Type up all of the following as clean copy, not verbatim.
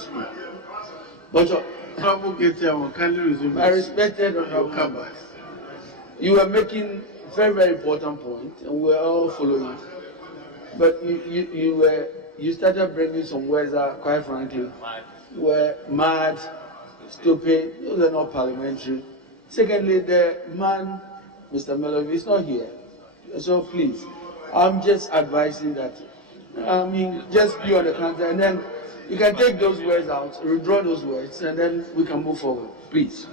speak. But I respected Honorable Kaba. You were making very, very important point, and we were all following. But you started bringing some words that, quite frankly, were mad, stupid. Those are not parliamentary. Secondly, the man, Mr. Melody, is not here. So please, I'm just advising that. Just be on the counter, and then you can take those words out, withdraw those words, and then we can move forward. Please.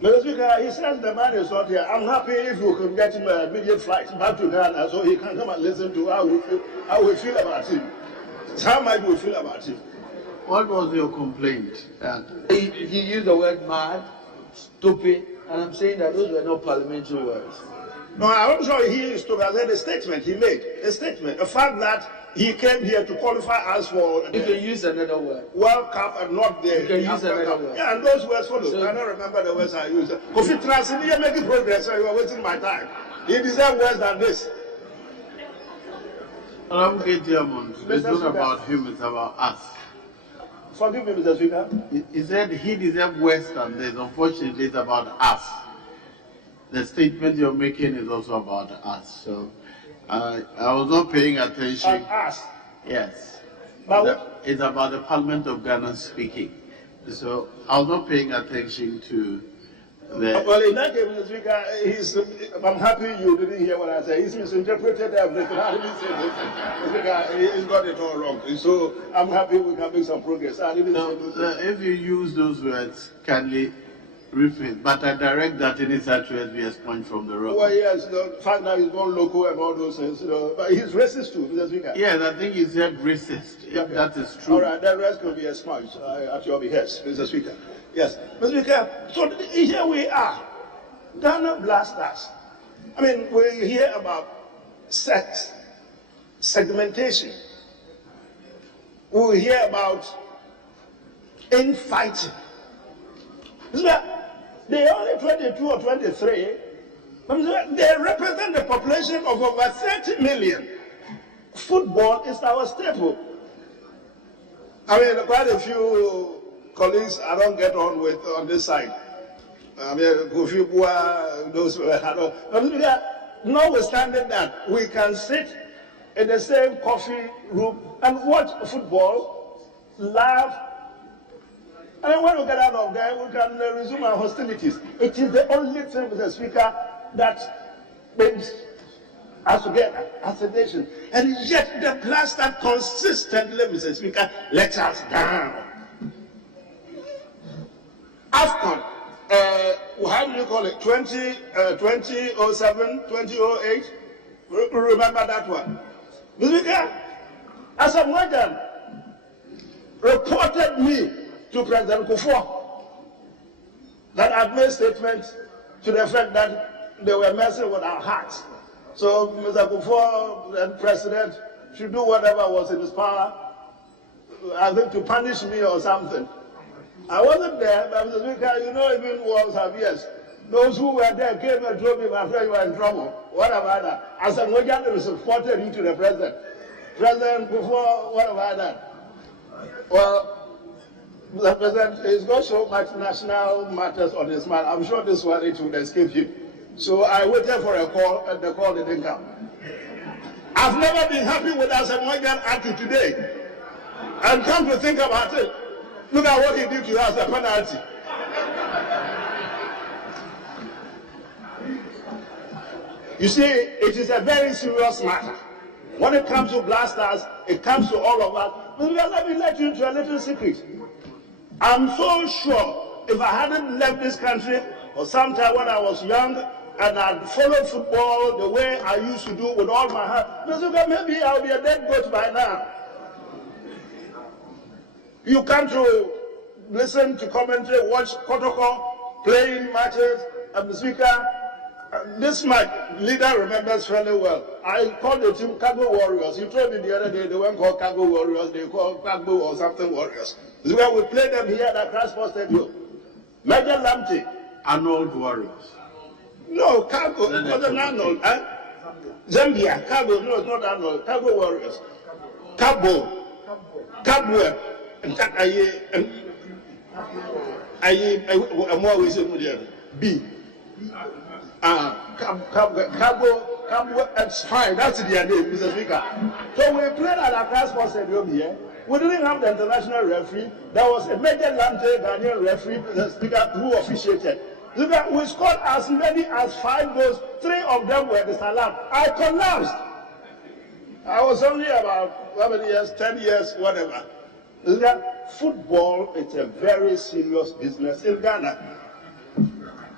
Mr. Speaker, he says the man is not here. I'm happy if you could get him an immediate flight back to Ghana so he can come and listen to how we feel about him. How might we feel about him? What was your complaint? He used the word mad, stupid, and I'm saying that those were not parliamentary words. No, I'm sure he is to have a statement he made. A statement. The fact that he came here to qualify us for. You can use another word. World Cup and not the. You can use another word. Yeah, and those words follow. So, I don't remember the words I used. Kofi Transi, you're making progress, so you are wasting my time. He deserves worse than this. It's not about him, it's about us. Forgive me, Mr. Speaker. He said he deserves worse than this. Unfortunately, it's about us. The statement you're making is also about us. So I was not paying attention. And us? Yes. But it's about the Parliament of Ghana speaking. So I was not paying attention to the... Well, in that case, Mr. Speaker, I'm happy you didn't hear what I said. He's misinterpreted everything. I didn't say this. Mr. Speaker, he's got it all wrong. So I'm happy we can make some progress. I didn't say this. If you use those words, kindly repeat. But I direct that any such words be expunged from the record. Well, yes, the fact that he's gone local and all those things, but he's racist too, Mr. Speaker. Yes, I think he said racist. Yeah, if that is true. All right, the rest can be expunged at your behest, Mr. Speaker. Yes, Mr. Speaker, so here we are, Ghana Blasters. I mean, we hear about sex, segmentation. We hear about infighting. They're only 22 or 23. They represent the population of over 30 million. Football is our staple. I mean, quite a few colleagues I don't get on with on this side. I mean, Kofi Bua, those who notwithstanding that, we can sit in the same coffee room and watch football, laugh. And when we get out of there, we can resume our hostilities. It is the only thing, Mr. Speaker, that brings us together as a nation. And yet the plaster consistently, Mr. Speaker, lets us down. AFCON, how do you call it? 2007, 2008? Remember that one? Mr. Speaker, as a Morgan reported me to President Kufuor that I've made statements to the effect that they were messing with our hearts. So Mr. Kufuor, the President, should do whatever was in his power, I think, to punish me or something. I wasn't there, but Mr. Speaker, you know, even wars have years. Those who were there came and told me, my friend, you were in trouble. What about that? As a Morgan reported you to the President. President Kufuor, what about that? Well, the President, he's got so much national matters on his mind. I'm sure this one, it would escape him. So I waited for a call, and the call didn't come. I've never been happy with Asa Morgan up to today. And come to think about it, look at what he did to us, the penalty. You see, it is a very serious matter. When it comes to blasters, it comes to all of us. But let me let you into a little secret. I'm so sure if I hadn't left this country, or sometime when I was young, and I'd followed football the way I used to do with all my heart, maybe I'll be a dead goat by now. You come to listen to commentary, watch Kotoko playing matches, and the Speaker, this my leader remembers fairly well. I called the team Cargo Warriors. He told me the other day they weren't called Cargo Warriors, they called Cargo or something Warriors. This is where we played them here at the Transport Stadium. Major Lamptey. Arnold Warriors. No, Cargo, it wasn't Arnold. Zambia, Cargo, no, it's not Arnold. Cargo Warriors. Cabo. more ways B. Cabo, it's fine. That's their name, Mr. Speaker. So we played at Accra Sports Stadium here. We didn't have the international referee. There was a major Lante Ghanaian referee, Mr. Speaker, who officiated. We scored as many as 5 goals. 3 of them were disallowed. I collapsed. I was only about 11 years, 10 years, whatever. Football is a very serious business in Ghana.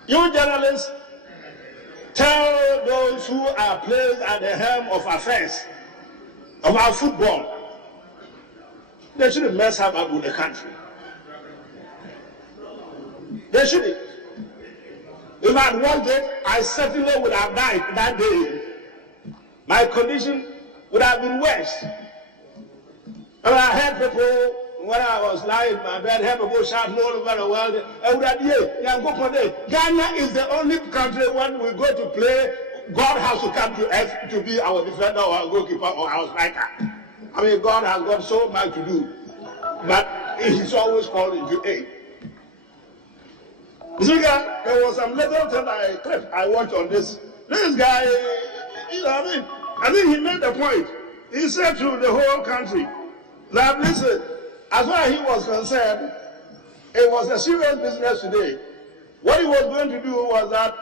You journalists, tell those who are placed at the helm of affairs of our football, they shouldn't mess up with the country. They shouldn't. If I had wanted, I certainly would have died that day. My condition would have been worse. And I heard people, when I was lying in my bed, heard people shouting all over the world, Ghana is the only country when we go to play, God has to come to earth to be our defender or our goalkeeper or our striker. I mean, God has got so much to do, but he's always called into aid. There was some little clip I watched on this. This guy, I think he made the point. He said to the whole country that, listen, as far as he was concerned, it was a serious business today. What he was going to do was that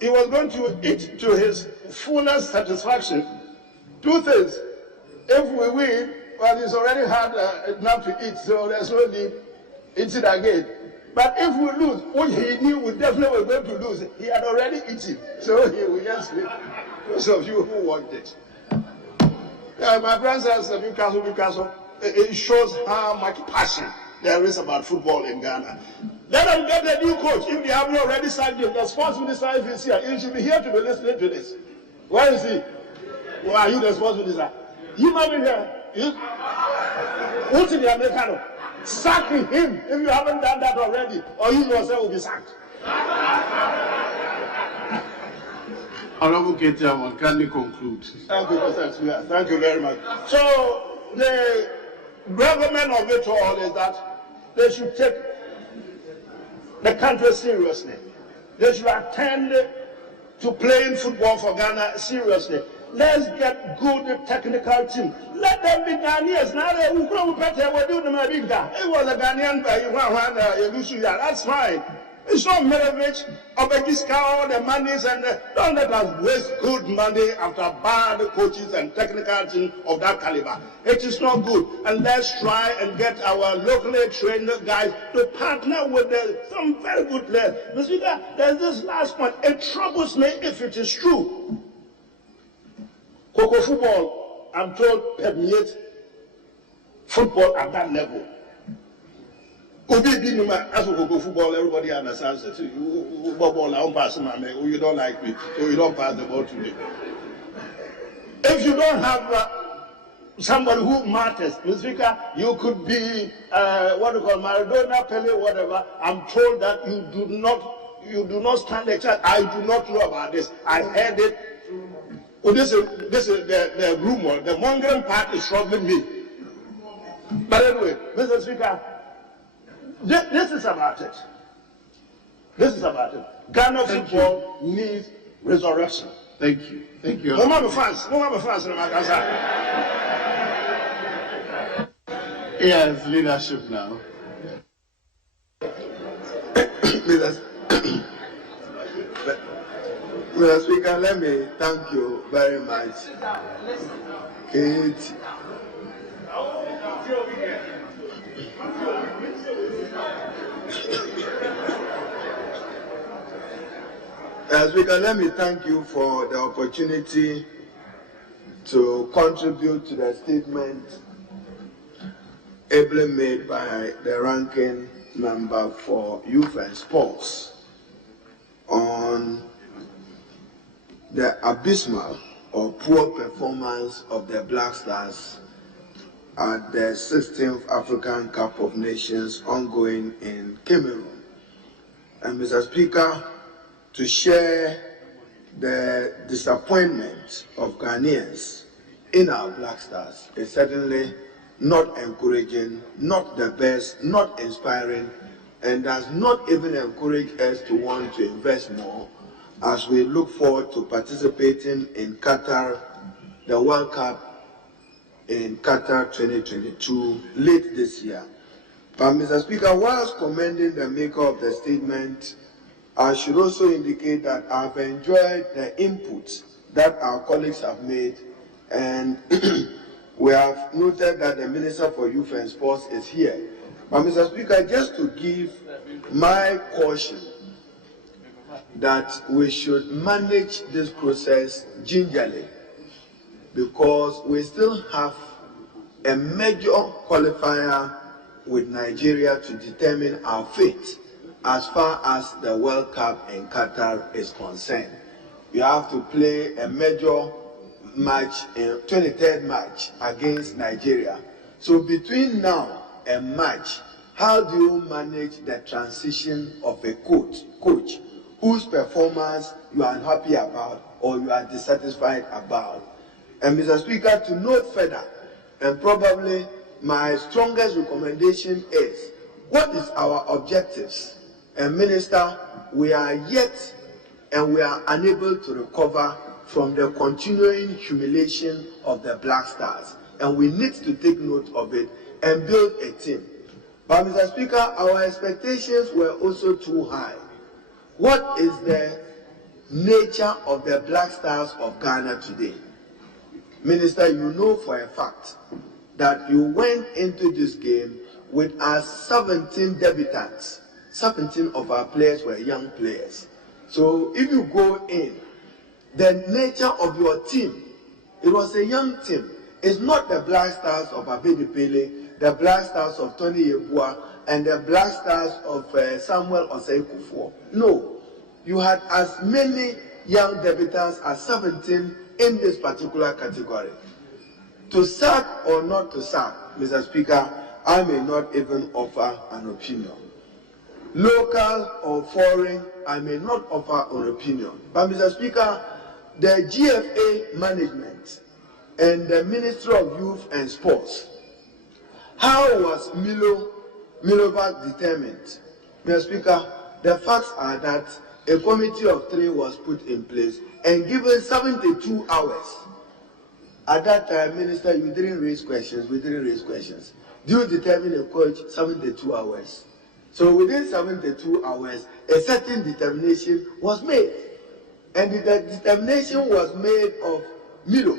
he was going to eat to his fullest satisfaction 2 things. If we win, well, he's already had enough to eat, so there's no need eating again. But if we lose, which he knew we definitely were going to lose, he had already eaten. So he will just sleep. Those of you who want it. My friend says, Newcastle, it shows how much passion there is about football in Ghana. Let them get a new coach. If they haven't already signed him, the sports minister, if he's here, he should be here to be listening to this. Where is he? Why are you the sports minister? You might be here. What's in the Americano? Sacking him if you haven't done that already, or you yourself will be sacked. Honorable Ketia, can you conclude? Thank you, Mr. Speaker. Thank you very much. So the government of it all is that they should take the country seriously. They should attend to playing football for Ghana seriously. Let's get good technical team. Let them be Ghanaians. Now they will grow better. We're doing them a big guy. It was a Ghanaian guy. That's fine. It's not Milovic or Begiska, all the monies, and don't let us waste good money after bad coaches and technical team of that caliber. It is not good. And let's try and get our locally trained guys to partner with some very good players. Mr. Speaker, there's this last point. It troubles me if it is true. Coco football, I'm told, permeates football at that level. As for Coco football, everybody understands it. You don't like me, so you don't pass the ball to me. If you don't have somebody who matters, Mr. Speaker, you could be Maradona, Pele, whatever. I'm told that you do not stand a chance. I do not know about this. I heard it. This is the rumor. The mongering part is troubling me. But anyway, Mr. Speaker, this is about it. This is about it. Ghana football needs resurrection. Thank you. Thank you. Yes, leadership now. Mr. Speaker, let me thank you very much. Kate. Mr. Speaker, let me thank you for the opportunity to contribute to the statement ably made by the ranking member for Youth and Sports on the abysmal or poor performance of the Black Stars at the 16th African Cup of Nations ongoing in Cameroon. And Mr. Speaker, to share the disappointment of Ghanaians in our Black Stars is certainly not encouraging, not the best, not inspiring, and does not even encourage us to want to invest more as we look forward to participating in Qatar, the World Cup in Qatar 2022 late this year. But Mr. Speaker, whilst commending the maker of the statement, I should also indicate that I've enjoyed the inputs that our colleagues have made, and we have noted that the Minister for Youth and Sports is here. But Mr. Speaker, just to give my caution that we should manage this process gingerly, because we still have a major qualifier with Nigeria to determine our fate as far as the World Cup in Qatar is concerned. You have to play a major match, in 23rd match against Nigeria. So between now and March, how do you manage the transition of a coach whose performance you are unhappy about or you are dissatisfied about? And Mr. Speaker, to note further, and probably my strongest recommendation is, what is our objectives? And Minister, we are yet and we are unable to recover from the continuing humiliation of the Black Stars. And we need to take note of it and build a team. But Mr. Speaker, our expectations were also too high. What is the nature of the Black Stars of Ghana today? Minister, you know for a fact that you went into this game with our 17 debutants. 17 of our players were young players. So if you go in, the nature of your team, it was a young team. It's not the Black Stars of Abedi Pele, the Black Stars of Tony Yeboah, and the Black Stars of Samuel Osei Kufuor. No, you had as many young debutants as 17 in this particular category. To sack or not to sack, Mr. Speaker, I may not even offer an opinion. Local or foreign, I may not offer an opinion. But Mr. Speaker, the GFA management and the Ministry of Youth and Sports, how was Milovac determined? Mr. Speaker, the facts are that a committee of 3 was put in place and given 72 hours. At that time, Minister, you didn't raise questions, we didn't raise questions. Do you determine a coach 72 hours? So within 72 hours, a certain determination was made. And the determination was made of Milo.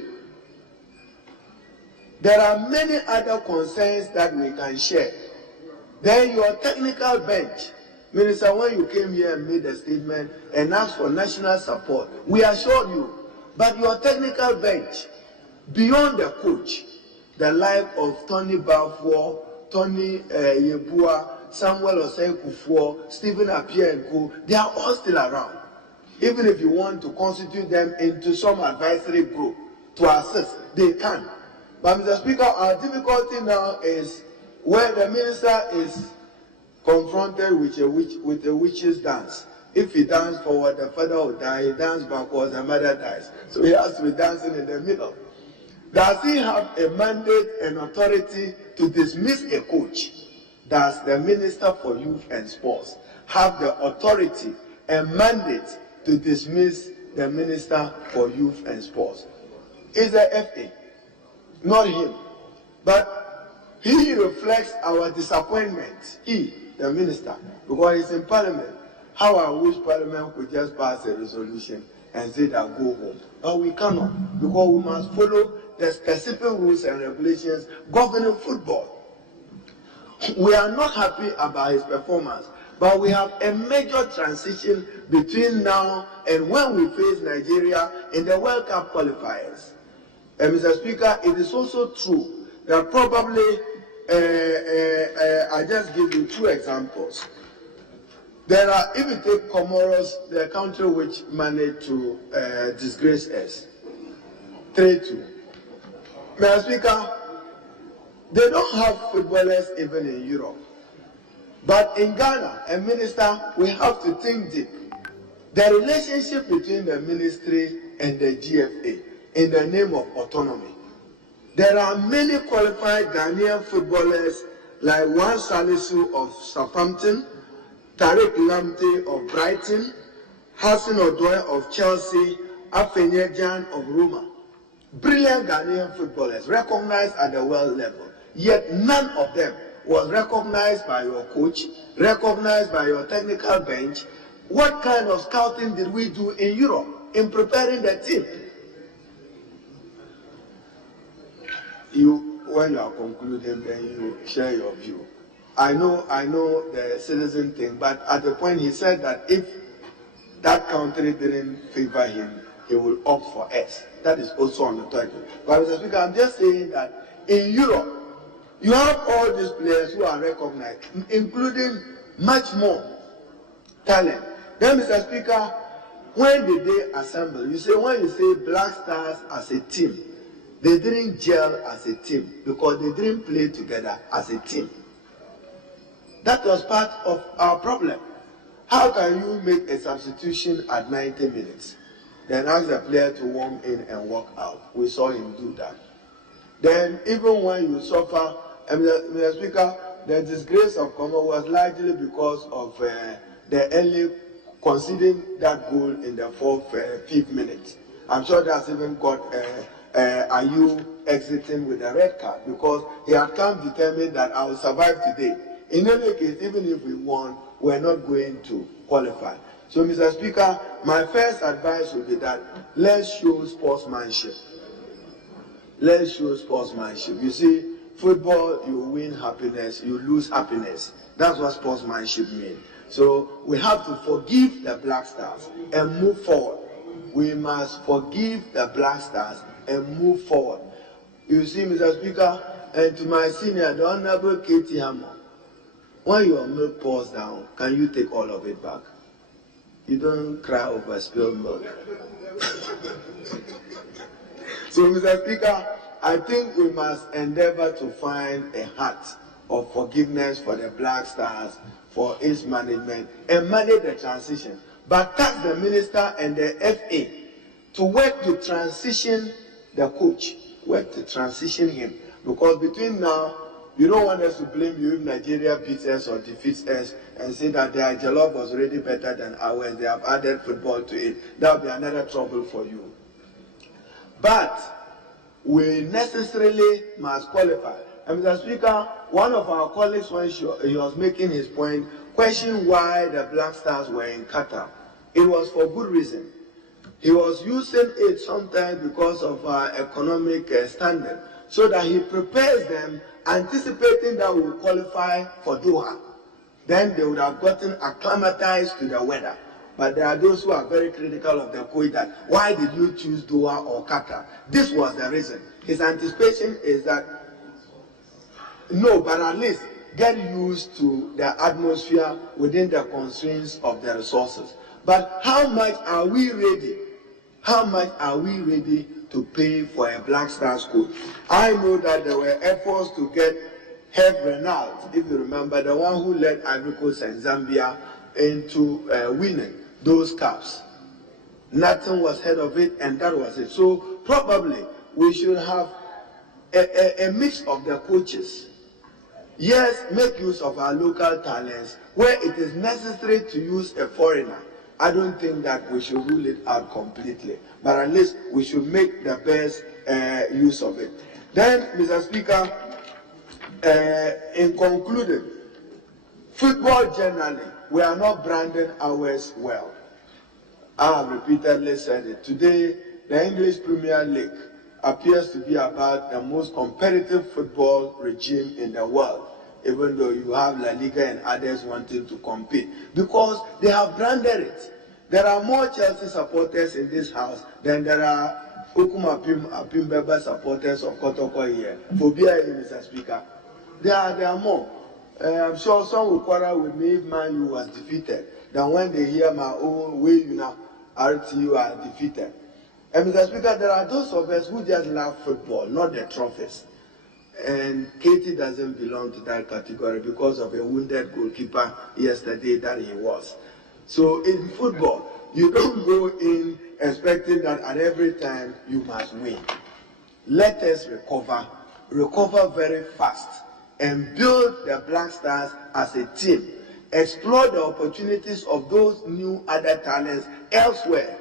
There are many other concerns that we can share. Then your technical bench, Minister, when you came here and made a statement and asked for national support, we assured you, but your technical bench, beyond the coach, the like of Tony Balfour, Tony Yeboah, Samuel Osei Kufuor, Stephen Appiah and Co., they are all still around. Even if you want to constitute them into some advisory group to assist, they can. But Mr. Speaker, our difficulty now is where the minister is confronted with a witch's dance. If he dances forward, the father will die. He dances backwards, the mother dies. So he has to be dancing in the middle. Does he have a mandate and authority to dismiss a coach? Does the Minister for Youth and Sports have the authority and mandate to dismiss the Minister for Youth and Sports? It's the FA, not him. But he reflects our disappointment, he, the Minister, because he's in Parliament. How I wish Parliament could just pass a resolution and say that go home. But we cannot, because we must follow the specific rules and regulations governing football. We are not happy about his performance, but we have a major transition between now and when we face Nigeria in the World Cup qualifiers. And Mr. Speaker, it is also true that probably, I just give you 2 examples. There are, if you take Comoros, the country which managed to disgrace us, 3-2. Mr. Speaker, they don't have footballers even in Europe. But in Ghana, a minister, we have to think deep. The relationship between the ministry and the GFA in the name of autonomy. There are many qualified Ghanaian footballers like Wan Salisu of Southampton, Tariq Lamptey of Brighton, Hassan Odoi of Chelsea, Afenyejan of Roma. Brilliant Ghanaian footballers recognized at the world level, yet none of them was recognized by your coach, recognized by your technical bench. What kind of scouting did we do in Europe in preparing the team? When you are concluding, then you share your view. I know the citizen thing, but at the point he said that if that country didn't favor him, he will opt for us. That is also on the target. But Mr. Speaker, I'm just saying that in Europe, you have all these players who are recognized, including much more talent. Then, Mr. Speaker, when did they assemble? You say, when you say Black Stars as a team, they didn't gel as a team because they didn't play together as a team. That was part of our problem. How can you make a substitution at 90 minutes? Then ask the player to warm in and walk out. We saw him do that. Then even when you suffer, Mr. Speaker, the disgrace of Congo was largely because of the early conceding that goal in the fifth minute. I'm sure that's even got Ayu exiting with a red card because he had come determined that I will survive today. In any case, even if we won, we're not going to qualify. So, Mr. Speaker, my first advice would be that let's show sportsmanship. Let's show sportsmanship. You see, football, you win happiness, you lose happiness. That's what sportsmanship means. So we have to forgive the Black Stars and move forward. We must forgive the Black Stars and move forward. You see, Mr. Speaker, and to my senior, the Honorable Katie Hammer, when your milk pours down, can you take all of it back? You don't cry over spilled milk. So, Mr. Speaker, I think we must endeavor to find a heart of forgiveness for the Black Stars, for its management, and manage the transition. But task the minister and the FA to work to transition the coach, work to transition him. Because between now, you don't want us to blame you if Nigeria beats us or defeats us and say that their jollof was already better than ours. They have added football to it. That will be another trouble for you. But we necessarily must qualify. And Mr. Speaker, one of our colleagues, when he was making his point, questioned why the Black Stars were in Qatar. It was for good reason. He was using it sometimes because of our economic standing, so that he prepares them, anticipating that we will qualify for Doha. Then they would have gotten acclimatized to the weather. But there are those who are very critical of the coach that, why did you choose Doha or Qatar? This was the reason. His anticipation is that, no, but at least get used to the atmosphere within the constraints of the resources. But how much are we ready? How much are we ready to pay for a Black Stars coach? I know that there were efforts to get Hervé Renard, if you remember, the one who led Ivory Coast and Zambia into winning those cups. Nothing was heard of it, and that was it. So probably we should have a mix of the coaches. Yes, make use of our local talents. Where it is necessary to use a foreigner, I don't think that we should rule it out completely. But at least we should make the best use of it. Then, Mr. Speaker, in concluding, football generally, we are not branding ours well. I have repeatedly said it. Today, the English Premier League appears to be about the most competitive football regime in the world, even though you have La Liga and others wanting to compete, because they have branded it. There are more Chelsea supporters in this house than there are Okumapim supporters of Kotoko here. For Mr. Speaker, there are more. I'm sure some will quarrel with me if Man U was defeated, than when they hear my own way, RTU are defeated. And Mr. Speaker, there are those of us who just love football, not the trophies. And Katie doesn't belong to that category because of a wounded goalkeeper yesterday that he was. So in football, you don't go in expecting that at every time you must win. let us recover very fast, and build the Black Stars as a team. Explore the opportunities of those new other talents elsewhere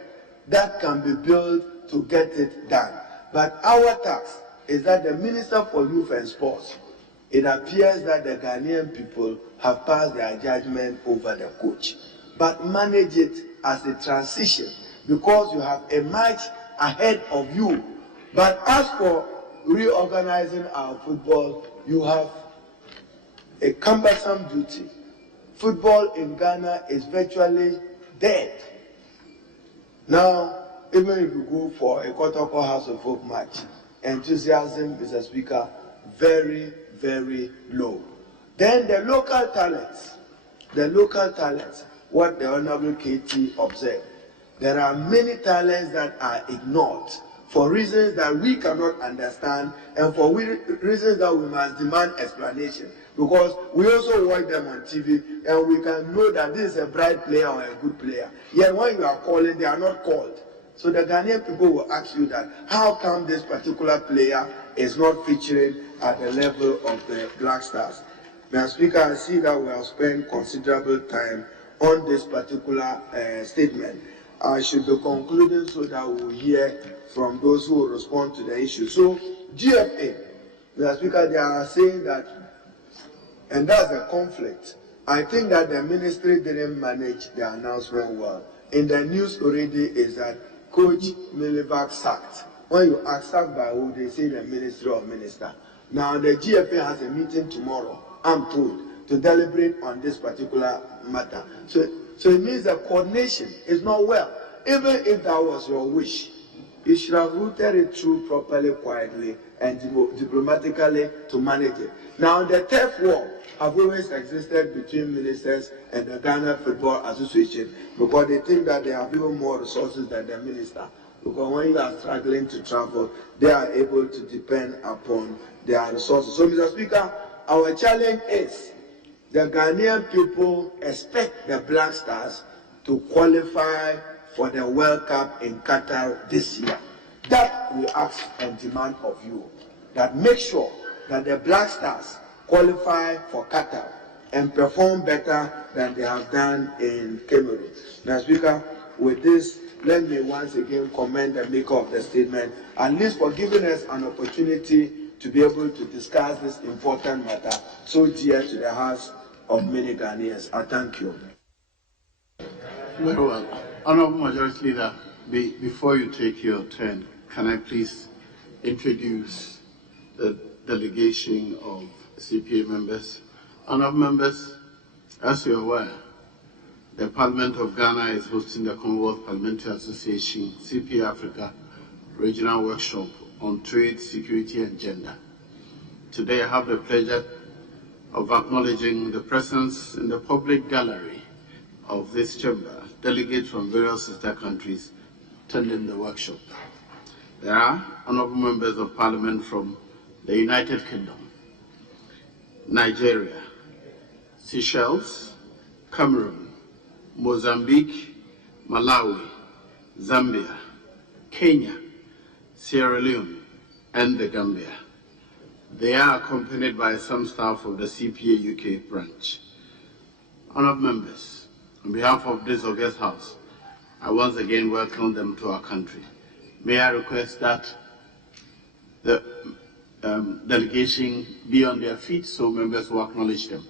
that can be built to get it done. But our task is that the Minister for Youth and Sports, it appears that the Ghanaian people have passed their judgment over the coach. But manage it as a transition, because you have a match ahead of you. But as for reorganizing our football, you have a cumbersome duty. Football in Ghana is virtually dead. Now, even if you go for a Kotoko House of Folk match, enthusiasm, Mr. Speaker, very, very low. Then the local talents, what the Honorable KT observed, there are many talents that are ignored for reasons that we cannot understand, and for reasons that we must demand explanation, because we also watch them on TV and we can know that this is a bright player or a good player. Yet when you are calling, they are not called. So the Ghanaian people will ask you that, how come this particular player is not featuring at the level of the Black Stars? Mr. Speaker, I see that we have spent considerable time on this particular statement. I should be concluding so that we will hear from those who will respond to the issue. So, GFA, Mr. Speaker, they are saying that, and that's a conflict. I think that the ministry didn't manage the announcement well. In the news already is that Coach Milibak sacked. When you ask sacked by who, they say the ministry or minister. Now the GFA has a meeting tomorrow, I'm told, to deliberate on this particular matter. So it means the coordination is not well. Even if that was your wish, you should have routed it through properly, quietly, and diplomatically to manage it. Now the turf war have always existed between ministers and the Ghana Football Association, because they think that they have even more resources than the minister. Because when you are struggling to travel, they are able to depend upon their resources. So, Mr. Speaker, our challenge is the Ghanaian people expect the Black Stars to qualify for the World Cup in Qatar this year. That we ask and demand of you, that make sure that the Black Stars qualify for Qatar and perform better than they have done in Cameroon. Now, Speaker, with this, let me once again commend the maker of the statement, at least for giving us an opportunity to be able to discuss this important matter so dear to the hearts of many Ghanaians. I thank you. Very well. Honourable Majority Leader, before you take your turn, can I please introduce the delegation of CPA members? Honourable members, as you're aware, the Parliament of Ghana is hosting the Commonwealth Parliamentary Association CPA Africa Regional Workshop on Trade, Security and Gender. Today I have the pleasure of acknowledging the presence in the public gallery of this chamber, delegates from various sister countries attending the workshop. There are honourable members of Parliament from the United Kingdom, Nigeria, Seychelles, Cameroon, Mozambique, Malawi, Zambia, Kenya, Sierra Leone, and the Gambia. They are accompanied by some staff of the CPA UK branch. Honourable members, on behalf of this august house, I once again welcome them to our country. May I request that the delegation be on their feet so members will acknowledge them.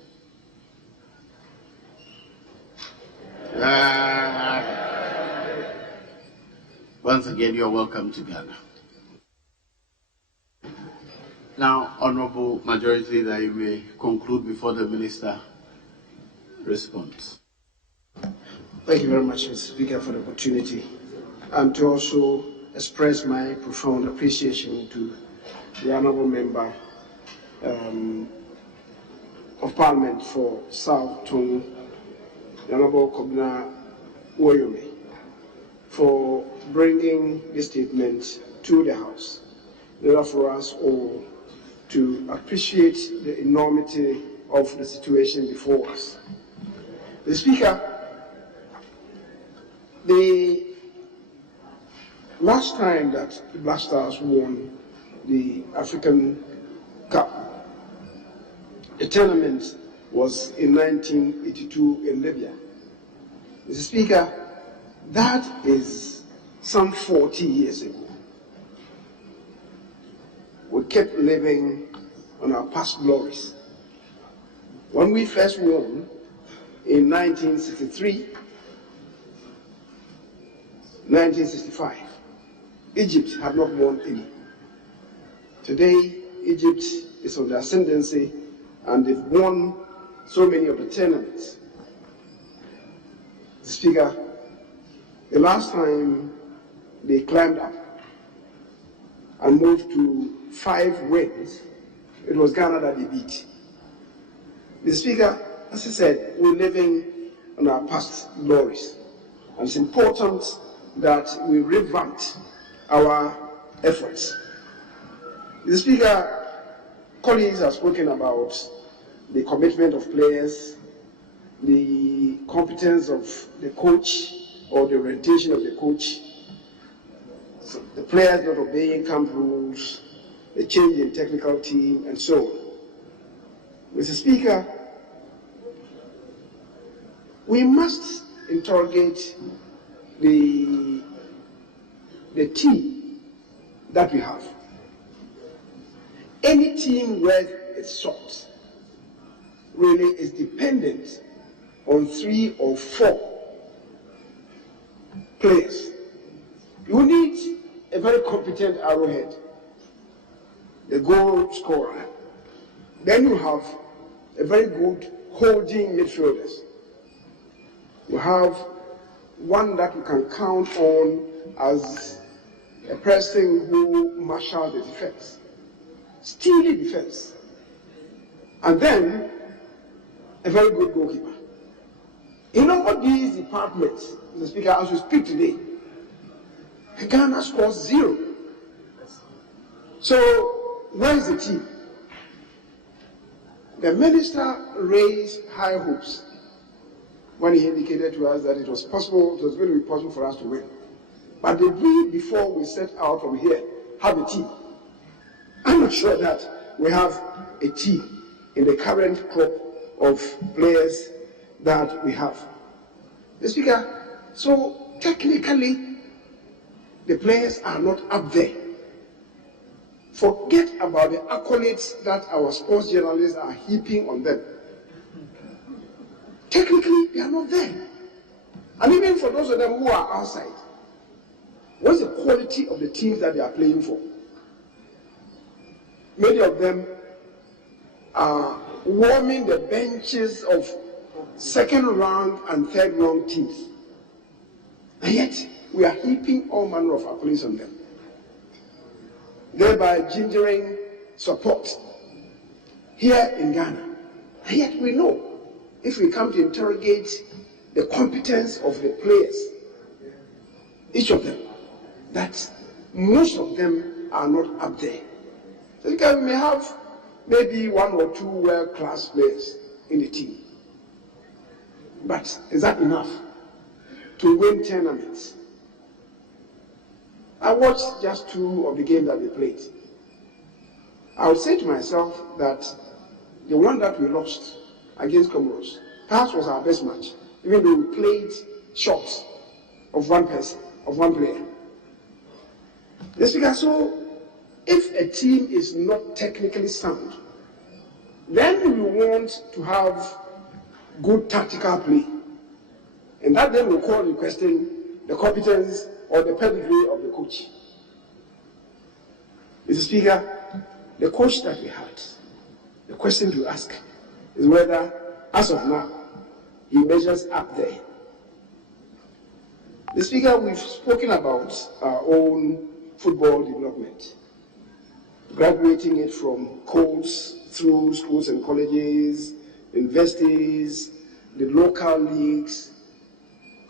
Once again, you're welcome to Ghana. Now, Honourable Majority Leader, you may conclude before the Minister responds. Thank you very much, Mr. Speaker, for the opportunity, and to also express my profound appreciation to the Honourable Member of Parliament for South Tongue, the Honourable Kobna Woyome, for bringing this statement to the House, in order for us all to appreciate the enormity of the situation before us. The Speaker, the last time that the Black Stars won the African Cup. The tournament was in 1982 in Libya. Mr. Speaker, that is some 40 years ago. We kept living on our past glories. When we first won in 1963, 1965, Egypt had not won any. Today, Egypt is on the ascendancy and they've won so many of the tournaments. Speaker, the last time they climbed up and moved to 5 wins, it was Ghana that they beat. The Speaker, as I said, we're living on our past glories. And it's important that we revamp our efforts. The Speaker, colleagues have spoken about the commitment of players, the competence of the coach or the orientation of the coach, so the players not obeying camp rules, the change in technical team, and so on. Mr. Speaker, we must interrogate the team that we have. Any team worth its salt really is dependent on 3 or 4 players. You need a very competent arrowhead, the goal scorer. Then you have a very good holding midfielders. You have one that you can count on as a person who marshals the defense, steely defense, and then a very good goalkeeper. In all these departments, Mr. Speaker, as we speak today, Ghana scores 0. So where is the team? The minister raised high hopes when he indicated to us that it was possible, it was going to be possible for us to win. But did we, before we set out from here, have a team? I'm not sure that we have a team in the current crop of players that we have. Mr. Speaker, so technically, the players are not up there. Forget about the accolades that our sports journalists are heaping on them. Technically, they are not there. And even for those of them who are outside, what's the quality of the teams that they are playing for? Many of them are warming the benches of 2nd round and 3rd round teams. And yet, we are heaping all manner of accolades on them, thereby gingering support here in Ghana. And yet we know, if we come to interrogate the competence of the players, each of them, that most of them are not up there. So we may have maybe 1 or 2 world-class players in the team. But is that enough to win tournaments? I watched just 2 of the games that they played. I would say to myself that the one that we lost against Comoros perhaps was our best match, even though we played shots of one person, of one player. Yes, because so if a team is not technically sound, then we want to have good tactical play. And that then will call in question the competence or the pedigree of the coach. Mr. Speaker, the coach that we had, the question to ask is whether, as of now, he measures up there. Mr. Speaker, we've spoken about our own football development, graduating it from codes through schools and colleges, universities, the local leagues,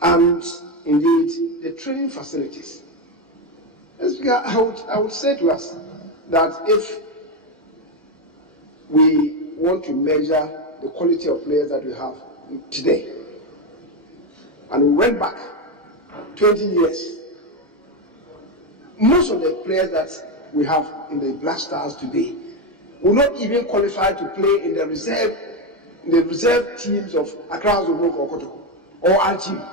and indeed the training facilities. I would say to us that if we want to measure the quality of players that we have today, and we went back 20 years, most of the players that we have in the Black Stars today will not even qualify to play in the reserve teams of Accra Zobok or Kotoko or RTV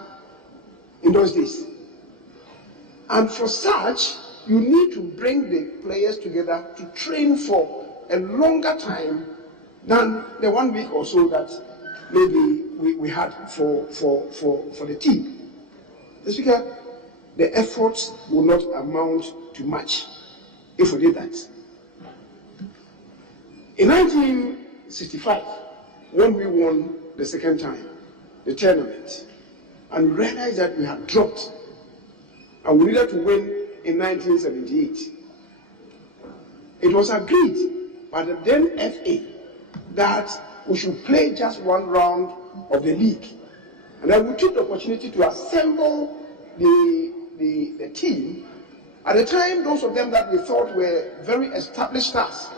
in those days. And for such, you need to bring the players together to train for a longer time than the 1 week or so that maybe we had for the team. The Speaker, the efforts will not amount to much if we did that. In 1965, when we won the second time, the tournament, and we realized that we had dropped, and we needed to win in 1978, it was agreed by the then FA that we should play just one round of the league. And then we took the opportunity to assemble the team. At the time, those of them that we thought were very established stars,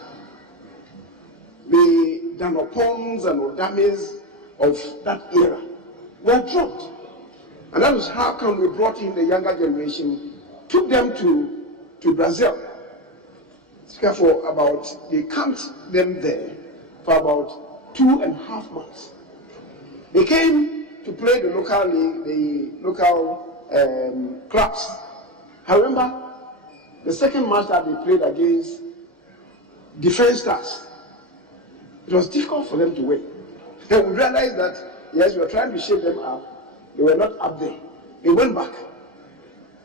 the Danopons and Odames of that era, were dropped. And that was how come we brought in the younger generation, took them to Brazil. For about, they camped them there for about 2.5 months. They came to play the local league, the local clubs. However, the second match that they played against Defense Stars, it was difficult for them to win. And we realized that, yes, we were trying to shape them up. They were not up there. They went back.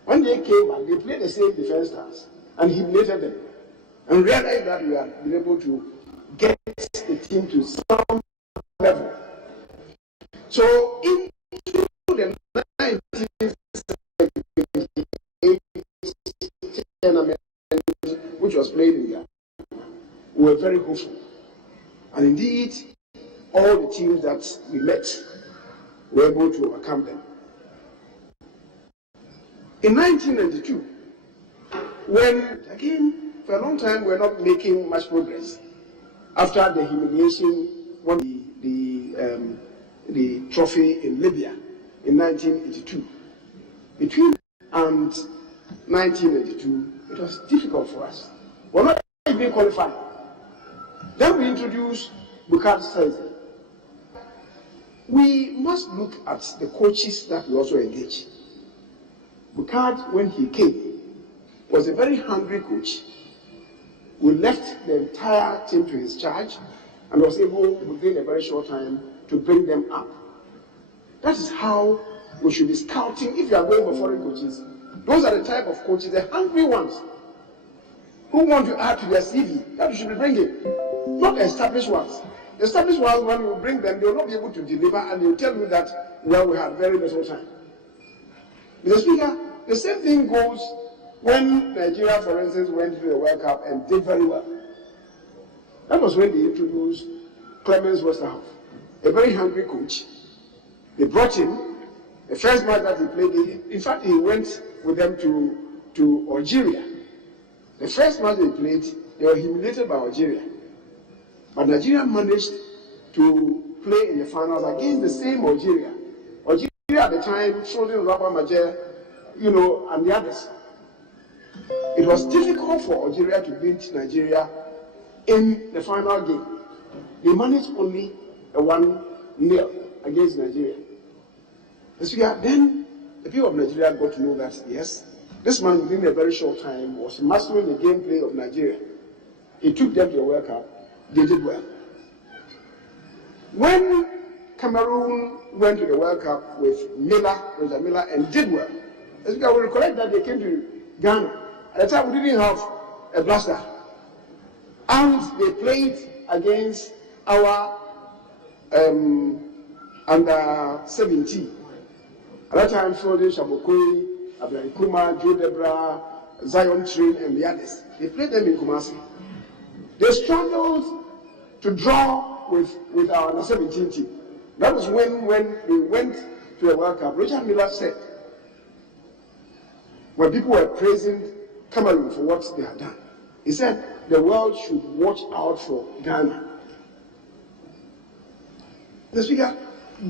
When they came back, they played the same Defense Stars and humiliated them. And realized that we had been able to get the team to some level. So into the 1978 tournament, which was played in Ghana, we were very hopeful. And indeed, all the teams that we met were able to overcome them. In 1992, when, again, for a long time, we were not making much progress. After the humiliation, won the trophy in Libya in 1982. Between and 1982, it was difficult for us. We were not even qualified. Then we introduced Bukad Saizi. We must look at the coaches that we also engage. Bukad, when he came, was a very hungry coach. We left the entire team to his charge and was able, within a very short time, to bring them up. That is how we should be scouting. If you are going for foreign coaches, those are the type of coaches, the hungry ones, who want to add to their CV, that you should be bringing, not the established ones. The established ones, when you bring them, they will not be able to deliver, and they will tell you that, well, we had very little time. Mr. Speaker, the same thing goes when Nigeria, for instance, went to the World Cup and did very well. That was when they introduced Clemens Westerhoff, a very hungry coach. They brought him. The first match that he played, in fact, he went with them to Algeria. The first match they played, they were humiliated by Algeria. But Nigeria managed to play in the finals against the same Algeria. Algeria at the time, Shrodin, Rabah Majer, and the others. It was difficult for Algeria to beat Nigeria in the final game. They managed only a 1-0 against Nigeria. Then the people of Nigeria got to know that, yes, this man within a very short time was mastering the gameplay of Nigeria. He took them to the World Cup. They did well. When Cameroon went to the World Cup with Roger Miller, and did well, I will recollect that they came to Ghana. At the time, we didn't have a blaster. And they played against our under 17. At that time, Frode Shabokoi, Abraham Kuma, Joe Debra, Zion Train, and the others. They played them in Kumasi. They struggled to draw with our under 17 team. That was when we went to the World Cup. Roger Miller said, when people were praising Cameroon for what they had done, he said the world should watch out for Ghana. The Speaker,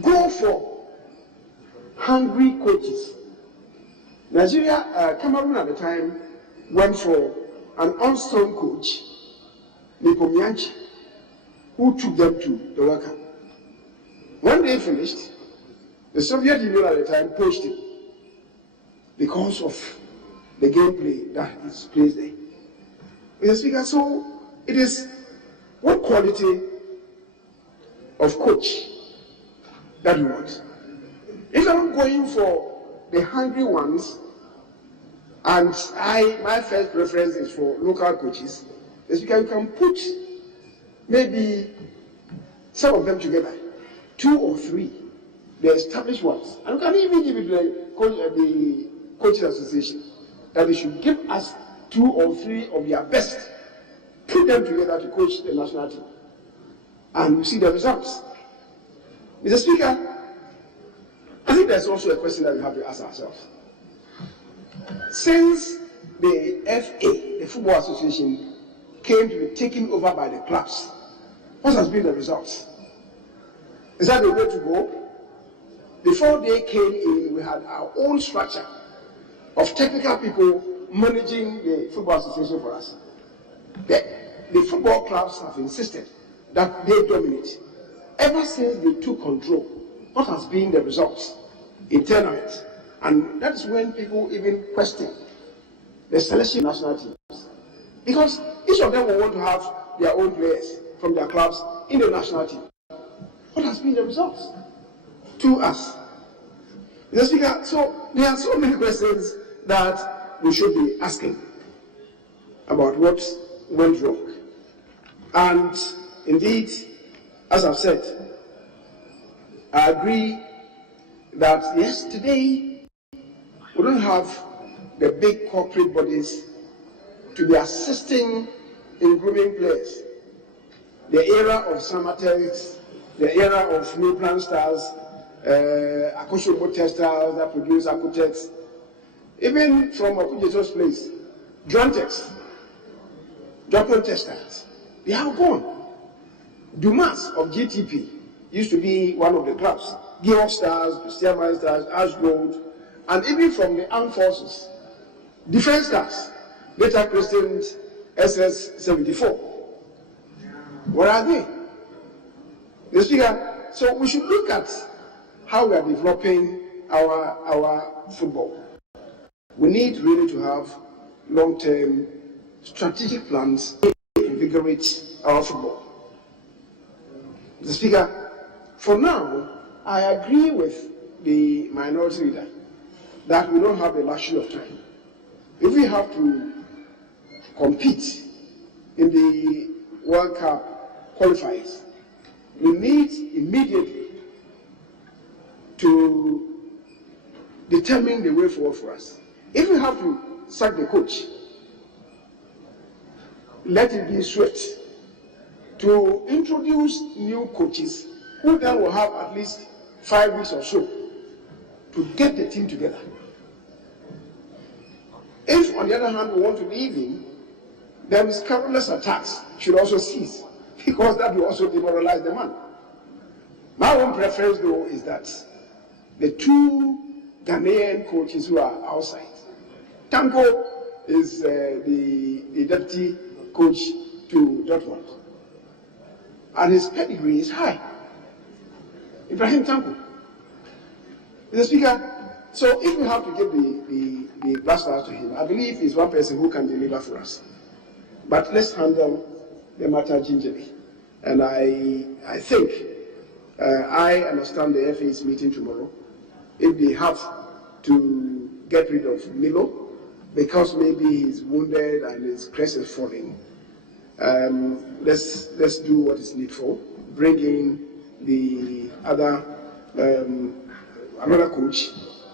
go for hungry coaches. Cameroon at the time went for an on-stone coach, Nipomianchi, who took them to the World Cup. When they finished, the Soviet Union at the time poached him because of the gameplay that is placed there. Mr. Speaker, so it is what quality of coach that we want. If I'm going for the hungry ones, and my first preference is for local coaches, Mr. Speaker, you can put maybe some of them together, 2 or 3, the established ones, and you can even give it to the coaches association that they should give us 2 or 3 of their best, put them together to coach the national team, and we see the results. Mr. Speaker, I think there's also a question that we have to ask ourselves. Since the FA, the Football Association, came to be taken over by the clubs, what has been the results? Is that the way to go? Before they came in, we had our own structure of technical people managing the Football Association for us. The football clubs have insisted that they dominate. Ever since they took control, what has been the results in tournaments? And that is when people even question the selection of national teams. Because each of them will want to have their own players from their clubs in the national team. What has been the results to us? Mr. Speaker, so there are so many questions that we should be asking about what went wrong. And indeed, as I've said, I agree that yes, today we don't have the big corporate bodies to be assisting in grooming players. The era of Samatex, the era of new plan stars, Akoshobo testers that produce Akutex, even from Akujeto's place, Drantex, document testers, they have gone. Dumas of GTP used to be one of the clubs. Georg Stars, Stearman Stars, Ash Gold, and even from the armed forces, Defense Stars, later christened SS-74. Where are they? The Speaker, so we should look at how we are developing our football. We need really to have long-term strategic plans to invigorate our football. Mr. Speaker, for now, I agree with the minority leader that we don't have the luxury of time. If we have to compete in the World Cup qualifiers, we need immediately to determine the way forward for us. If we have to sack the coach, let it be swift to introduce new coaches who then will have at least 5 weeks or so to get the team together. If, on the other hand, we want to leave him, then scurrilous attacks should also cease, because that will also demoralize the man. My own preference, though, is that the 2 Ghanaian coaches who are outside, Tanko is the deputy coach to Dortmund, and his pedigree is high. Ibrahim Tanko. Mr. Speaker, so if we have to give the blasters to him, I believe he's one person who can deliver for us. But let's handle the matter gingerly. And I think, I understand the FA is meeting tomorrow. If they have to get rid of Milo, because maybe he's wounded and his crest is falling, let's do what is needful. Bring in the other, another coach.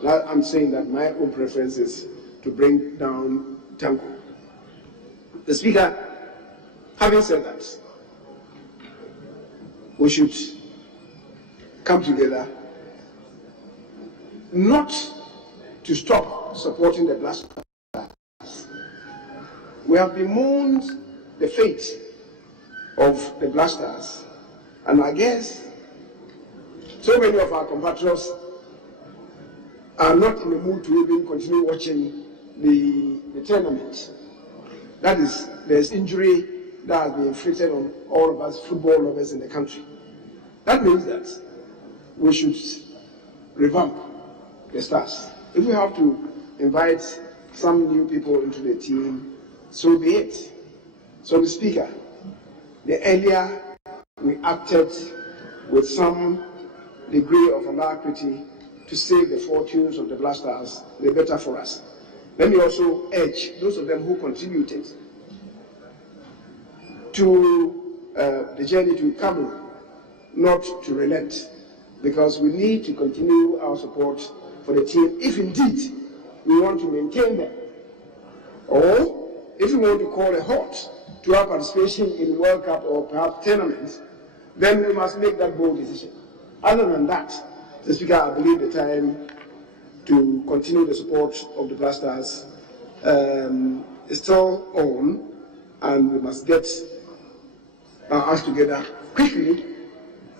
I'm saying that my own preference is to bring down Tanko. The Speaker, having said that, we should come together not to stop supporting the blasters. We have bemoaned the fate of the blasters, and I guess so many of our compatriots are not in the mood to even continue watching the tournament. That is, there's injury that has been inflicted on all of us football lovers in the country. That means that we should revamp the stars. If we have to invite some new people into the team, so be it. So, Mr. Speaker, the earlier we acted with some degree of alacrity to save the fortunes of the Black Stars, the better for us. Let me also urge those of them who contributed to the journey to Cameroon not to relent, because we need to continue our support for the team if indeed we want to maintain them, or if we want to call a halt to our participation in World Cup or perhaps tournaments, then we must make that bold decision. Other than that, Mr. Speaker, I believe the time to continue the support of the Black Stars is still on, and we must get our acts together quickly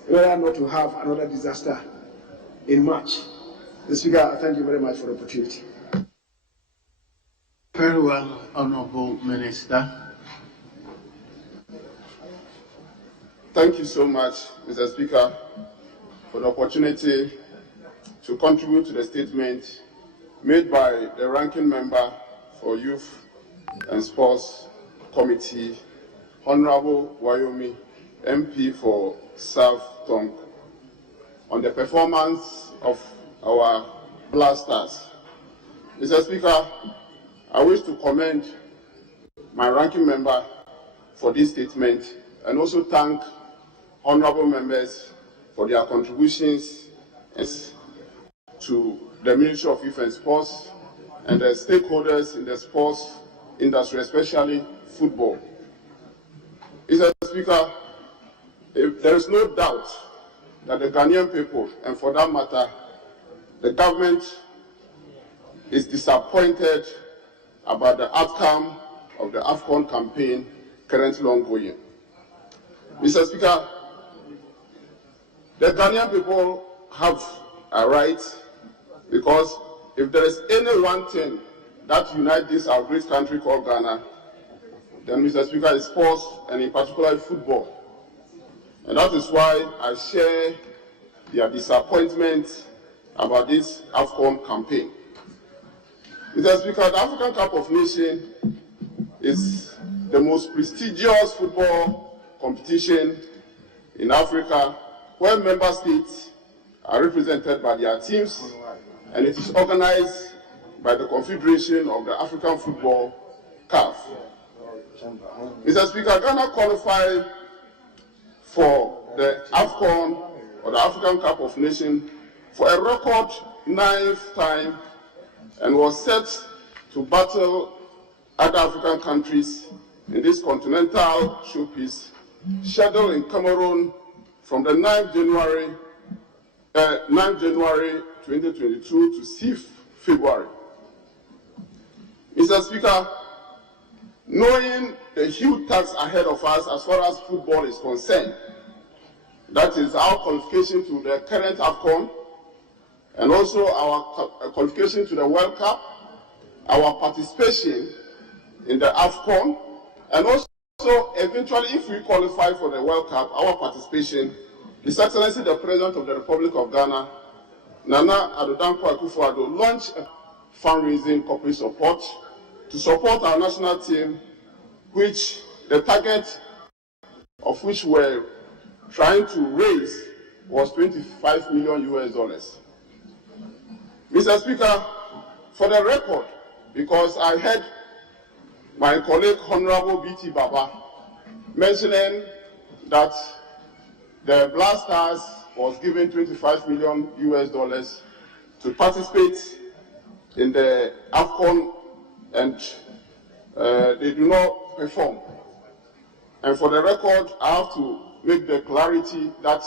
in order not to have another disaster in March. Mr. Speaker, I thank you very much for the opportunity. Very well, Honourable Minister. Thank you so much, Mr. Speaker, for the opportunity to contribute to the statement made by the ranking member for Youth and Sports Committee, Honourable Wayomi, MP for South Tonk, on the performance of our Black Stars. Mr. Speaker, I wish to commend my ranking member for this statement and also thank honourable members for their contributions to the Ministry of Youth and Sports and the stakeholders in the sports industry, especially football. Mr. Speaker, there is no doubt that the Ghanaian people, and for that matter, the government, is disappointed about the outcome of the AFCON campaign currently ongoing. Mr. Speaker, the Ghanaian people have a right, because if there is any one thing that unites this our great country called Ghana, then, Mr. Speaker, is sports, and in particular football. And that is why I share their disappointment about this AFCON campaign. Mr. Speaker, the African Cup of Nations is the most prestigious football competition in Africa, where member states are represented by their teams, and it is organized by the Confederation of the African Football, CAF. Mr. Speaker, Ghana qualified for the AFCON, or the African Cup of Nations, for a record 9th time, and was set to battle other African countries in this continental showpiece, scheduled in Cameroon from the 9th January 2022 to 6th February. Mr. Speaker, knowing the huge task ahead of us as far as football is concerned, that is our qualification to the current AFCON, and also our qualification to the World Cup, our participation in the AFCON, and also eventually, if we qualify for the World Cup, our participation, His Excellency the President of the Republic of Ghana, Nana Addo Dankwa Akufo-Addo, launched a fundraising corporate support to support our national team, which the target of which we're trying to raise was $25 million US. Mr. Speaker, for the record, because I heard my colleague Honorable B.T. Baba mentioning that the Black Stars was given $25 million US to participate in the AFCON, and they do not perform. And for the record, I have to make the clarity that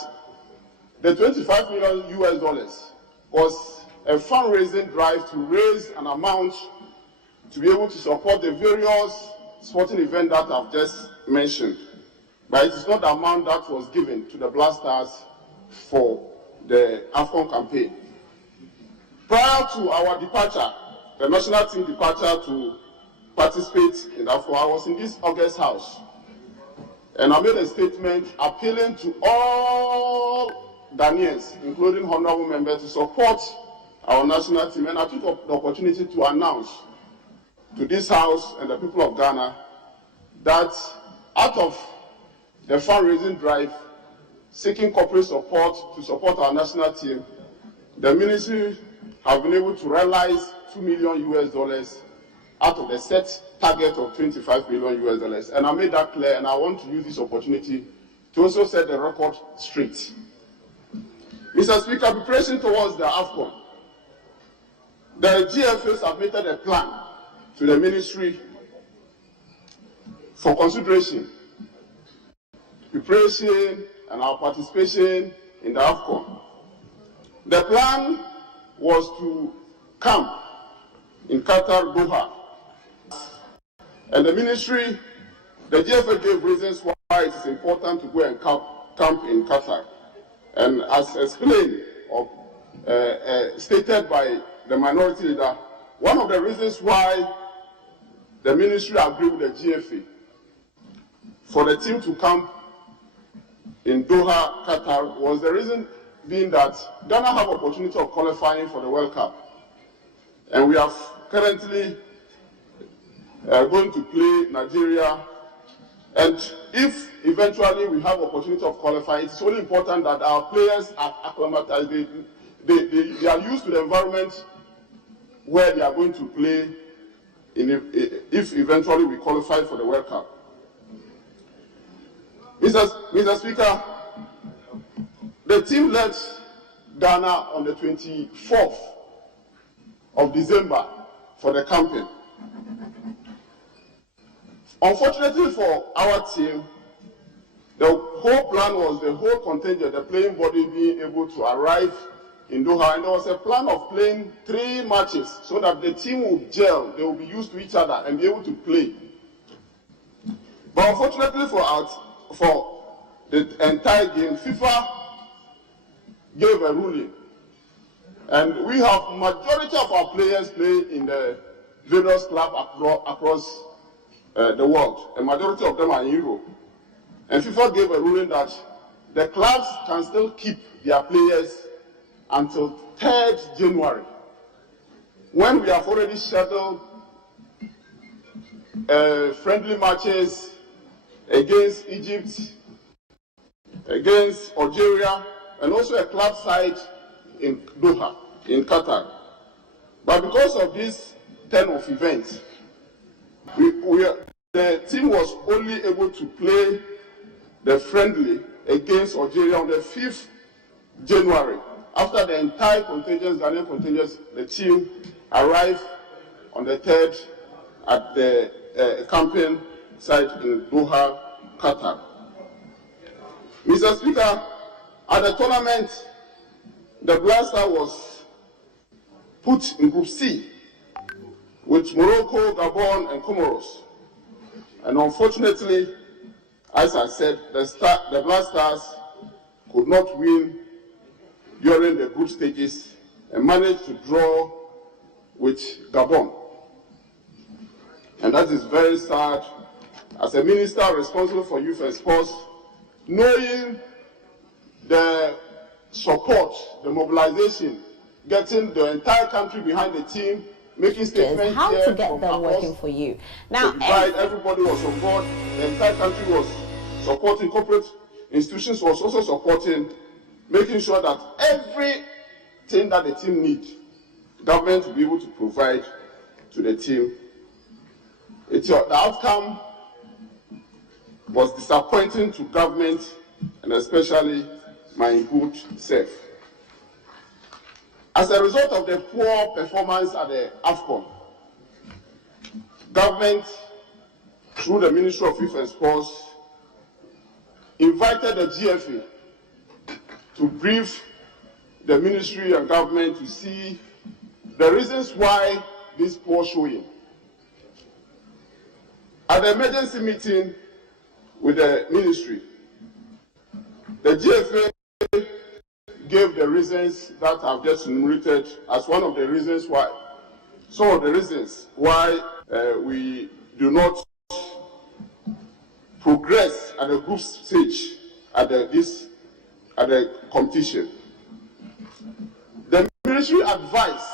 the $25 million US was a fundraising drive to raise an amount to be able to support the various sporting events that I've just mentioned. But it is not the amount that was given to the Black Stars for the AFCON campaign. Prior to our departure, the national team departure to participate in AFCON. I was in this August house, and I made a statement appealing to all Ghanaians, including honorable members, to support our national team. And I took the opportunity to announce to this house and the people of Ghana that out of the fundraising drive seeking corporate support to support our national team, the ministry have been able to realize $2 million out of the set target of $25 million. And I made that clear, and I want to use this opportunity to also set the record straight. Mr. Speaker, preparation towards the AFCON, the GFA submitted a plan to the ministry for consideration, preparation, and our participation in the AFCON. The plan was to camp in Qatar, Doha. And the ministry, the GFA gave reasons why it is important to go and camp in Qatar. And as explained or stated by the minority leader, one of the reasons why the ministry agreed with the GFA for the team to camp in Doha, Qatar, was the reason being that Ghana have opportunity of qualifying for the World Cup. And we are currently going to play Nigeria. And if eventually we have opportunity of qualifying, it's only important that our players are acclimatized. They are used to the environment where they are going to play if eventually we qualify for the World Cup. Mr. Speaker, the team left Ghana on the 24th of December for the campaign. Unfortunately for our team, the whole plan was the whole contingent, the playing body, being able to arrive in Doha, and there was a plan of playing 3 matches so that the team would gel, they will be used to each other and be able to play. But unfortunately for the entire game, FIFA gave a ruling, and we have majority of our players play in the various clubs across the world. A majority of them are in Europe, and FIFA gave a ruling that the clubs can still keep their players until 3rd January, when we have already scheduled friendly matches against Egypt, against Algeria, and also a club side in Doha, in Qatar. But because of this turn of events, the team was only able to play the friendly against Algeria on the 5th January. After the entire contingent, Ghanaian contingent, the team arrived on the 3rd at the campaign site in Doha, Qatar. Mr. Speaker, at the tournament, the Black Star was put in Group C with Morocco, Gabon, and Comoros. And unfortunately, as I said, the Black Stars could not win during the group stages and managed to draw with Gabon. And that is very sad. As a minister responsible for youth and sports, knowing the support, the mobilization, getting the entire country behind the team, making statements how to get them working for you. Now, everybody was on board. The entire country was supporting. Corporate institutions was also supporting, making sure that everything that the team needs, government will be able to provide to the team. The outcome was disappointing to government, and especially my good self. As a result of the poor performance at the AFCON, government, through the Ministry of Youth and Sports, invited the GFA to brief the ministry and government to see the reasons why this poor showing. At the emergency meeting with the ministry, the GFA gave the reasons that I've just enumerated as one of the reasons why, some of the reasons why we do not progress at the group stage at the competition. The ministry advised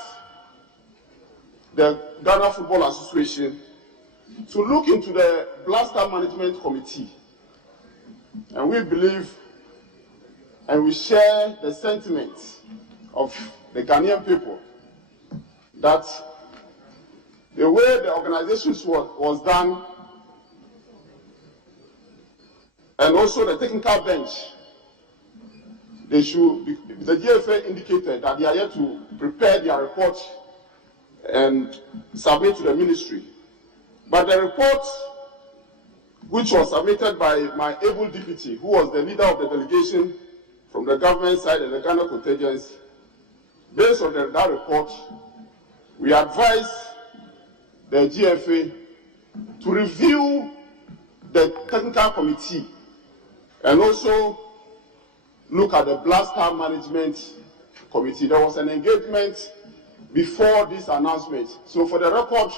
the Ghana Football Association to look into the Blaster Management Committee. And we believe and we share the sentiments of the Ghanaian people that the way the organization was done, and also the technical bench, the GFA indicated that they are yet to prepare their report and submit to the ministry. But the report, which was submitted by my able deputy, who was the leader of the delegation from the government side and the Ghana contingents, based on that report, we advise the GFA to review the technical committee and also look at the Blaster Management Committee. There was an engagement before this announcement. So for the record,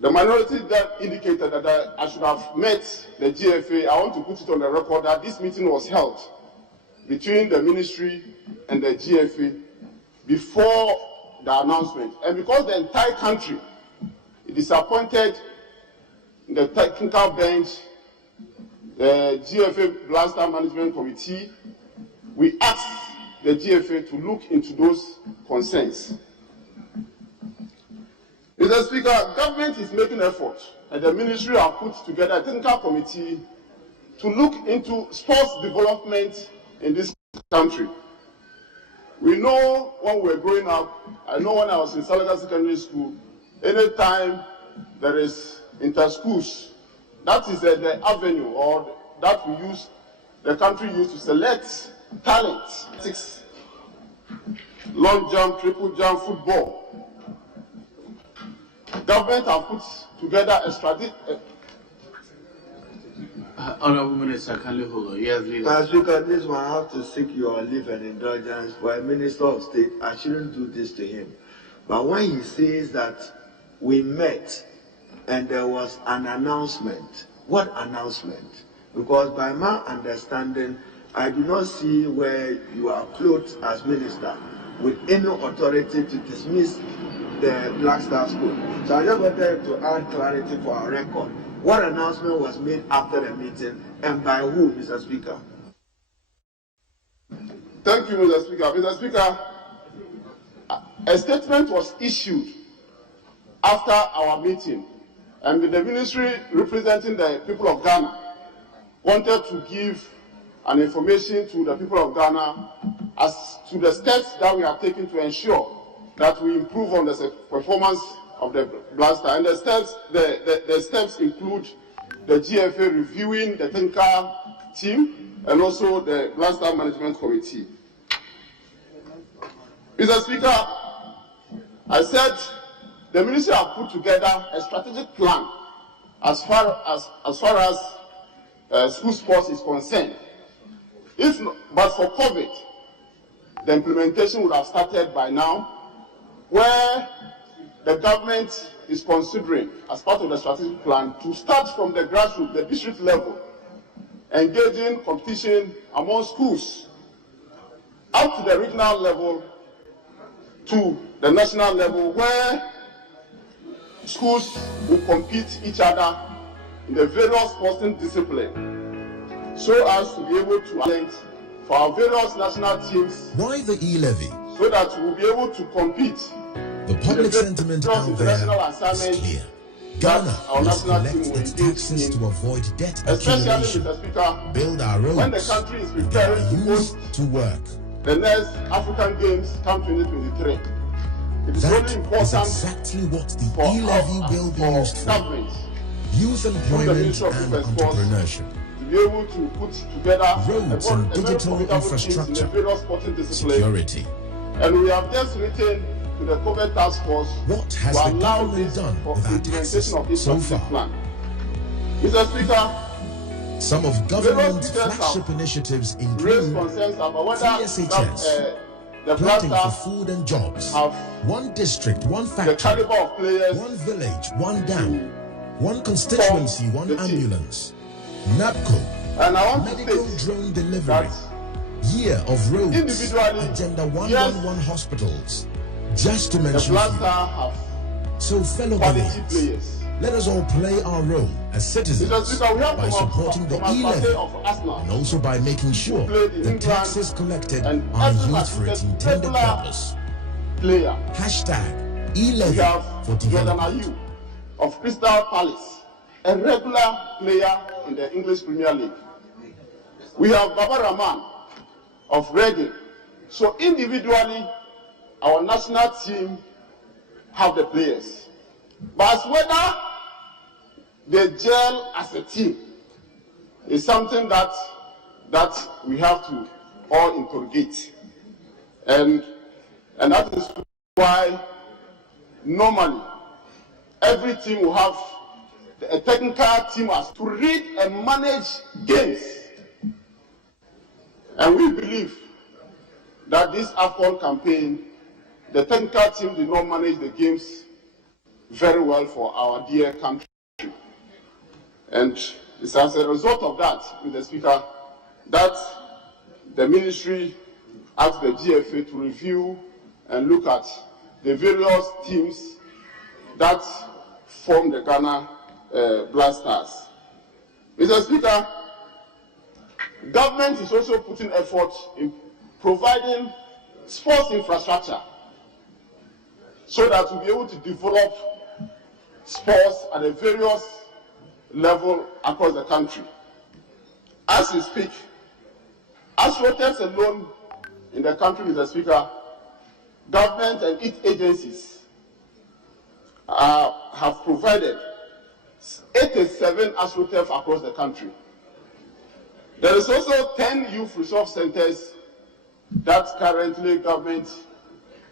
the minority that indicated that I should have met the GFA, I want to put it on the record that this meeting was held between the ministry and the GFA before the announcement. And because the entire country disappointed the technical bench, the GFA Blaster Management Committee, we asked the GFA to look into those concerns. Mr. Speaker, government is making effort, and the ministry have put together a technical committee to look into sports development in this country. We know when we were growing up, I know when I was in Salaga Secondary School, anytime there is inter-schools, that is the avenue or that we use, the country used to select talent. 6, long jump, triple jump, football. Government have put together a strategy. Honorable Minister, can you hold on? Yes, leader. Mr. Speaker, this one I have to seek your leave and indulgence for a Minister of State. I shouldn't do this to him. But when he says that we met and there was an announcement, what announcement? Because by my understanding, I do not see where you are clothed as minister with any authority to dismiss the Black Star School. So I just wanted to add clarity for our record. What announcement was made after the meeting and by who, Mr. Speaker? Thank you, Mr. Speaker. Mr. Speaker, a statement was issued after our meeting, and the ministry representing the people of Ghana wanted to give an information to the people of Ghana as to the steps that we are taking to ensure that we improve on the performance of the Blaster. And the steps include the GFA reviewing the technical team and also the Blaster Management Committee. Mr. Speaker, I said the ministry have put together a strategic plan as far as school sports is concerned. But for COVID, the implementation would have started by now, where the government is considering, as part of the strategic plan, to start from the grassroots, the district level, engaging competition among schools, up to the regional level, to the national level, where schools will compete each other in the various sporting disciplines, so as to be able to attend for our various national teams. Why the e-levy? So that we'll be able to compete. The public sentiment out there is clear. Ghana must collect its taxes to avoid debt accumulation, build our roads, when the country is and get our preparing youth to work. The next African Games come 2023. It is That really is important exactly what the for e-levy will be used for. government, Youth employment and entrepreneurship, to be able to put together roads a and very digital formidable teams in the infrastructure, various sporting disciplines. security. And we have just written to the COVID task force What has to the allow government this done for with our taxes implementation of this so strategic far? plan. Mr. Speaker, Some of government's flagship initiatives raise include concerns about whether TSHS, the planting for Blasters food and jobs. have One district, one the factory, caliber of players, one village, one dam, one constituency, one ambulance. NAPCO, and I want medical to state drone delivery, that year of roads, individually, Agenda 111 yes, hospitals, just to the mention Blasters few. have So fellow quality Ghanaians, players. let us all play our role as citizens by supporting the e-levy and also by making sure the taxes collected are used for its intended purpose. Player. Hashtag We e-levy have for Jordan development. Ayew of Crystal Palace, a regular player in the English Premier League. We have Baba Rahman of Reading. So individually, our national team have the players. But as whether they gel as a team is something that we have to all interrogate. And that is why normally every team will have a technical team as to read and manage games. And we believe that this AFCON campaign, the technical team did not manage the games very well for our dear country. And it's as a result of that, Mr. Speaker, that the ministry asked the GFA to review and look at the various teams that form the Ghana Blasters. Mr. Speaker, government is also putting effort in providing sports infrastructure so that we'll be able to develop sports at a various level across the country. As we speak, AstroTurfs alone in the country, Mr. Speaker, government and its agencies have provided 87 AstroTurfs across the country. There is also 10 youth resource centers that currently government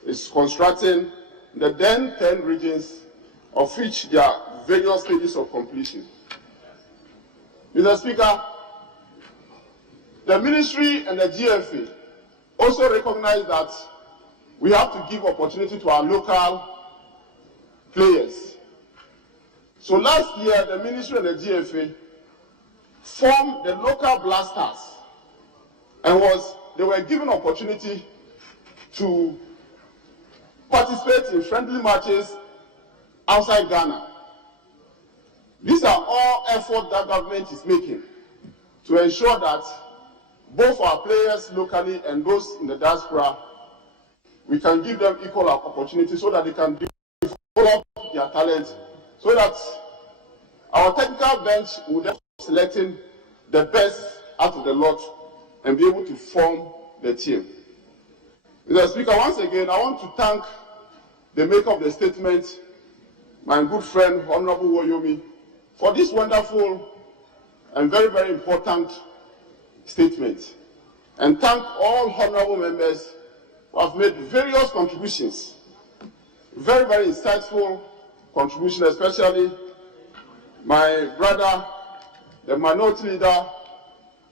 is constructing in the then 10 regions, of which there are various stages of completion. Mr. Speaker, the ministry and the GFA also recognize that we have to give opportunity to our local players. So last year, the ministry and the GFA formed the local Blasters, and they were given opportunity to participate in friendly matches outside Ghana. These are all efforts that government is making to ensure that both our players locally and those in the diaspora, we can give them equal opportunity so that they can develop their talent, so that our technical bench will then be selecting the best out of the lot and be able to form the team. Mr. Speaker, once again, I want to thank the maker of the statement, my good friend, Honorable Woyomi, for this wonderful and very, very important statement. And thank all honorable members who have made various contributions, very, very insightful contributions, especially my brother, the minority leader,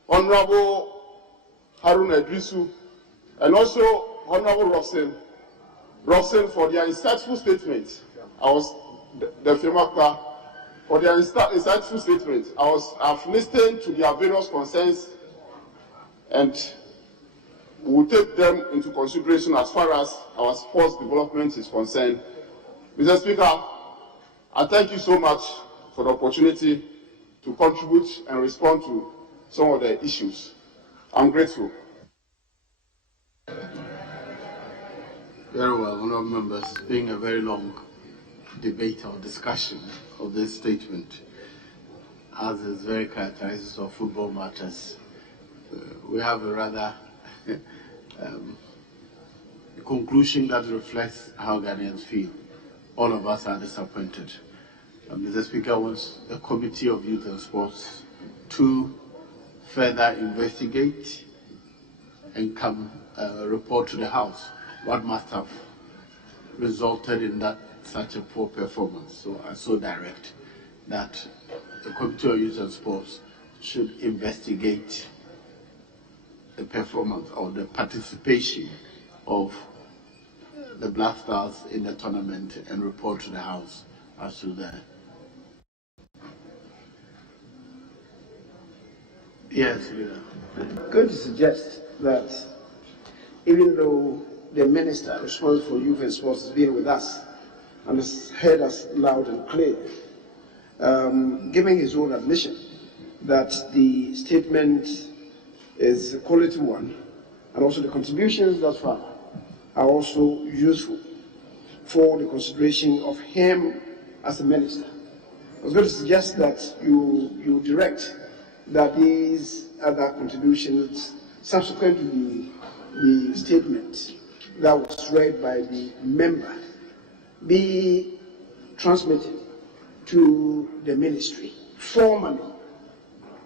Honorable Harun Edrisu, and also Honorable Roxanne for their insightful statement. I was the FEMAPA for their insightful statement. I've listened to their various concerns, and we will take them into consideration as far as our sports development is concerned. Mr. Speaker, I thank you so much for the opportunity to contribute and respond to some of the issues. I'm grateful. Very well, honourable members. Being a very long debate or discussion of this statement, as is very characteristic of football matters, we have a rather conclusion that reflects how Ghanaians feel. All of us are disappointed. Mr. Speaker wants the Committee of Youth and Sports to further investigate and come report to the House what must have resulted in that such a poor performance. So I so direct that the Committee of Youth and Sports should investigate the performance or the participation of the Black Stars in the tournament and report to the House as to the... Yes, leader. I'm going to suggest that even though the minister responsible for youth and sports has been with us and has heard us loud and clear, giving his own admission that the statement is a quality one, and also the contributions thus far are also useful for the consideration of him as a minister. I was going to suggest that you direct that these other contributions subsequent to the statement that was read by the member be transmitted to the ministry formally,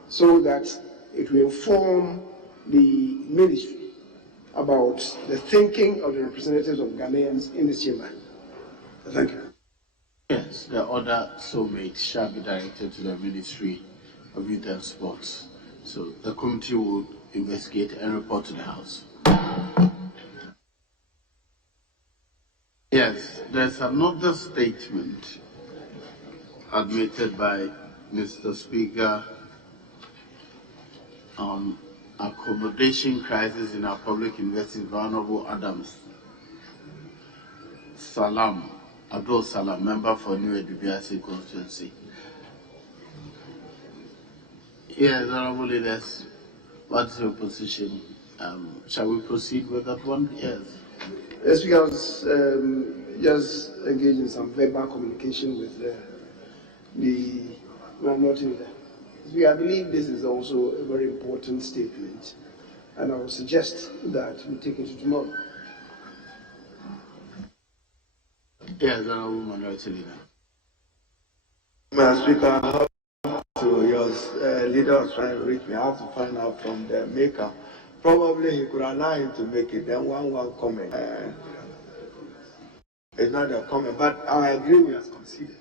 so that it will inform the ministry about the thinking of the representatives of Ghanaians in this chamber. Thank you. Yes, the order so made shall be directed to the Ministry of Youth and Sports. So the committee will investigate and report to the House. Yes, there's another statement admitted by Mr. Speaker on accommodation crisis in our public universities, Honorable Adams Salam, Abdul Salam, member for New Edubiasi constituency. Yes, Honorable Leaders, what's your position? Shall we proceed with that one? Yes. Yes, we was just engaged in some verbal communication with the minority leader. I believe this is also a very important statement, and I would suggest that we take it to tomorrow. Yes, Honorable Minority Leader. Mr. Speaker, I have to, your leader was trying to reach me. I have to find out from the maker. Probably he could allow him to make it, then one comment. It's not a comment, but I agree with us conceded.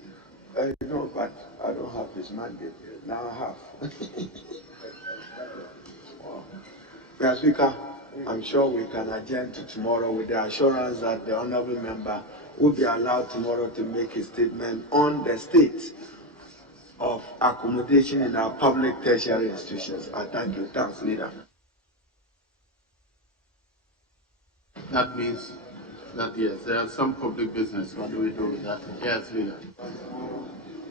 No, but I don't have his mandate. Now I have. Mr. Speaker, I'm sure we can adjourn to tomorrow with the assurance that the honorable member will be allowed tomorrow to make a statement on the state of accommodation in our public tertiary institutions. I thank you. Thanks, Leader. That means that, yes, there are some public business. What do we do with that? Yes, Leader.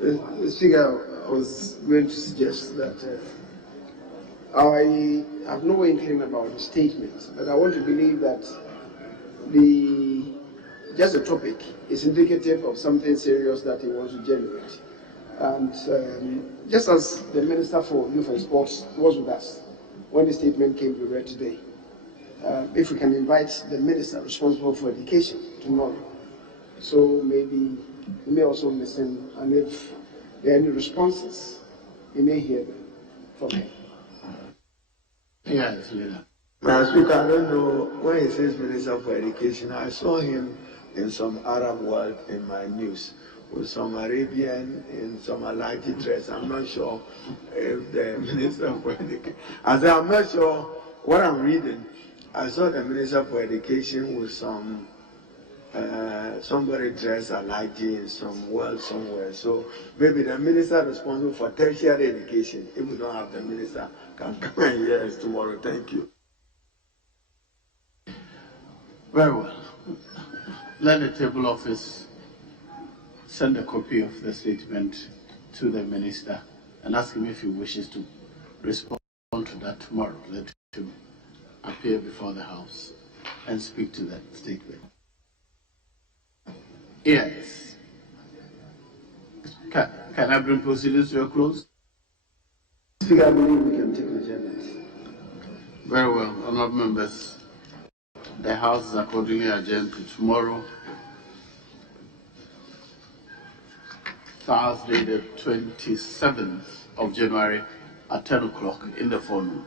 Mr. Speaker, I was going to suggest that I have no inkling about the statement, but I want to believe that just the topic is indicative of something serious that he wants to generate. And just as the Minister for Youth and Sports was with us when the statement came to be read today, if we can invite the Minister responsible for education tomorrow, so maybe he may also listen, and if there are any responses, he may hear them from him. Yes, Leader. Mr. Speaker, I don't know, when he says Minister for Education, I saw him in some Arab world in my news, with some Arabian in some Alaji dress. I'm not sure if the Minister for Education, as I'm not sure what I'm reading. I saw the Minister for Education with some somebody dressed Alaji in some world somewhere. So maybe the minister responsible for tertiary education, if we don't have the minister, can come and hear us tomorrow. Thank you. Very well. Let the table office send a copy of the statement to the minister and ask him if he wishes to respond to that tomorrow. Let him appear before the House and speak to that statement. Yes. Can I bring proceedings to a close? Speaker, I believe we can take adjournment. Very well, honourable members. The House is accordingly adjourned to tomorrow, Thursday, the 27th of January at 10 o'clock in the forenoon.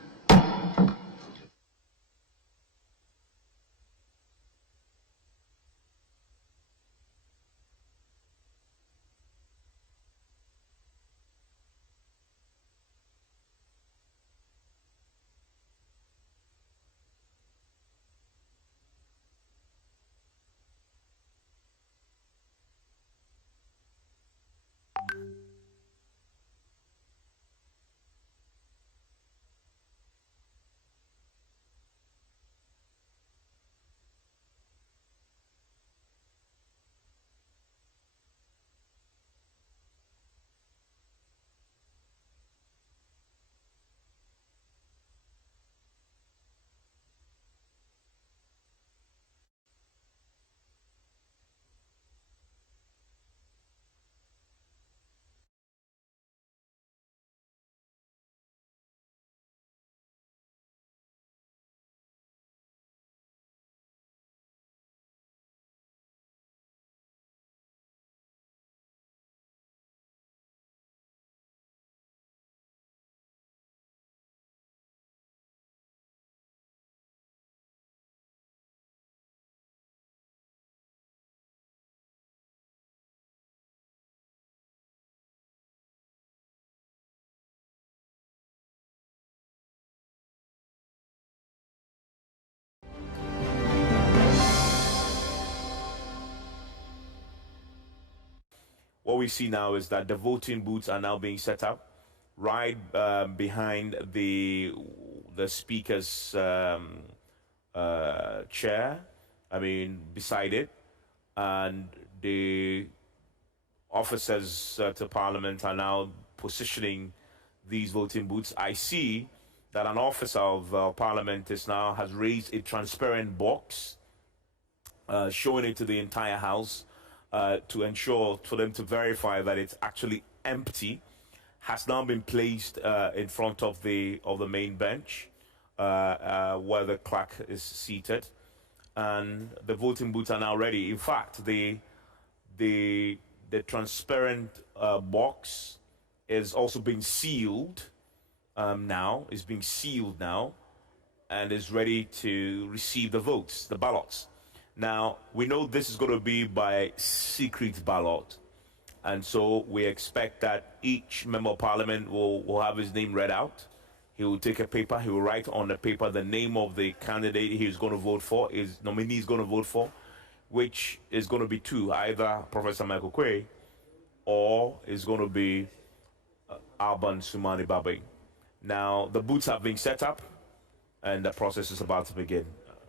we see now is that the voting booths are now being set up right behind the speaker's chair. I mean, beside it, and the officers to Parliament are now positioning these voting booths. I see that an officer of Parliament has raised a transparent box, showing it to the entire House to ensure for them to verify that it's actually empty. Has now been placed in front of the main bench where the clerk is seated, and the voting booths are now ready. In fact, the transparent box is also being sealed now. Is being sealed now, and is ready to receive the votes, the ballots. Now we know this is going to be by secret ballot. And so we expect that each member of Parliament will have his name read out. He will take a paper, he will write on the paper the name of the candidate he's going to vote for, his nominee is going to vote for, which is going to be two, either Professor Michael Quay or is going to be Alban Sumani Babe. Now, the booths have been set up and the process is about to begin.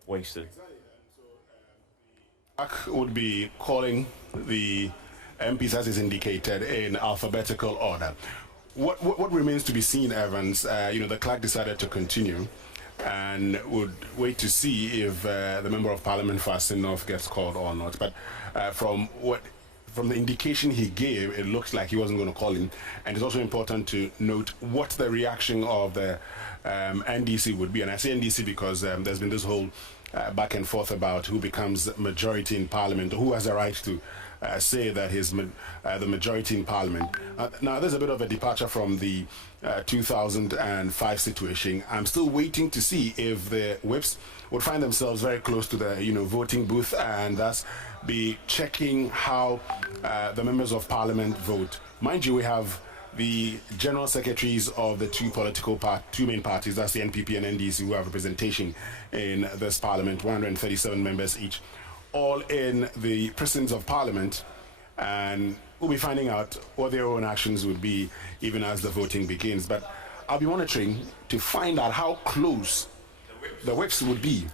Winston. Would be calling the MPs, as is indicated, in alphabetical order. What remains to be seen, Evans? The clerk decided to continue and would wait to see if the Member of Parliament for North gets called or not. But from the indication he gave, it looks like he wasn't going to call him. And it's also important to note what the reaction of the NDC would be. And I say NDC because there's been this whole back and forth about who becomes majority in Parliament, or who has the right to say that he's the majority in Parliament. Now, there's a bit of a departure from the 2005 situation. I'm still waiting to see if the whips would find themselves very close to the voting booth and thus be checking how the members of Parliament vote. Mind you, we have the general secretaries of the two main parties, that's the NPP and NDC, who have representation in this Parliament, 137 members each, all in the precincts of Parliament, and we'll be finding out what their own actions would be even as the voting begins. But I'll be monitoring to find out how close the whips would be,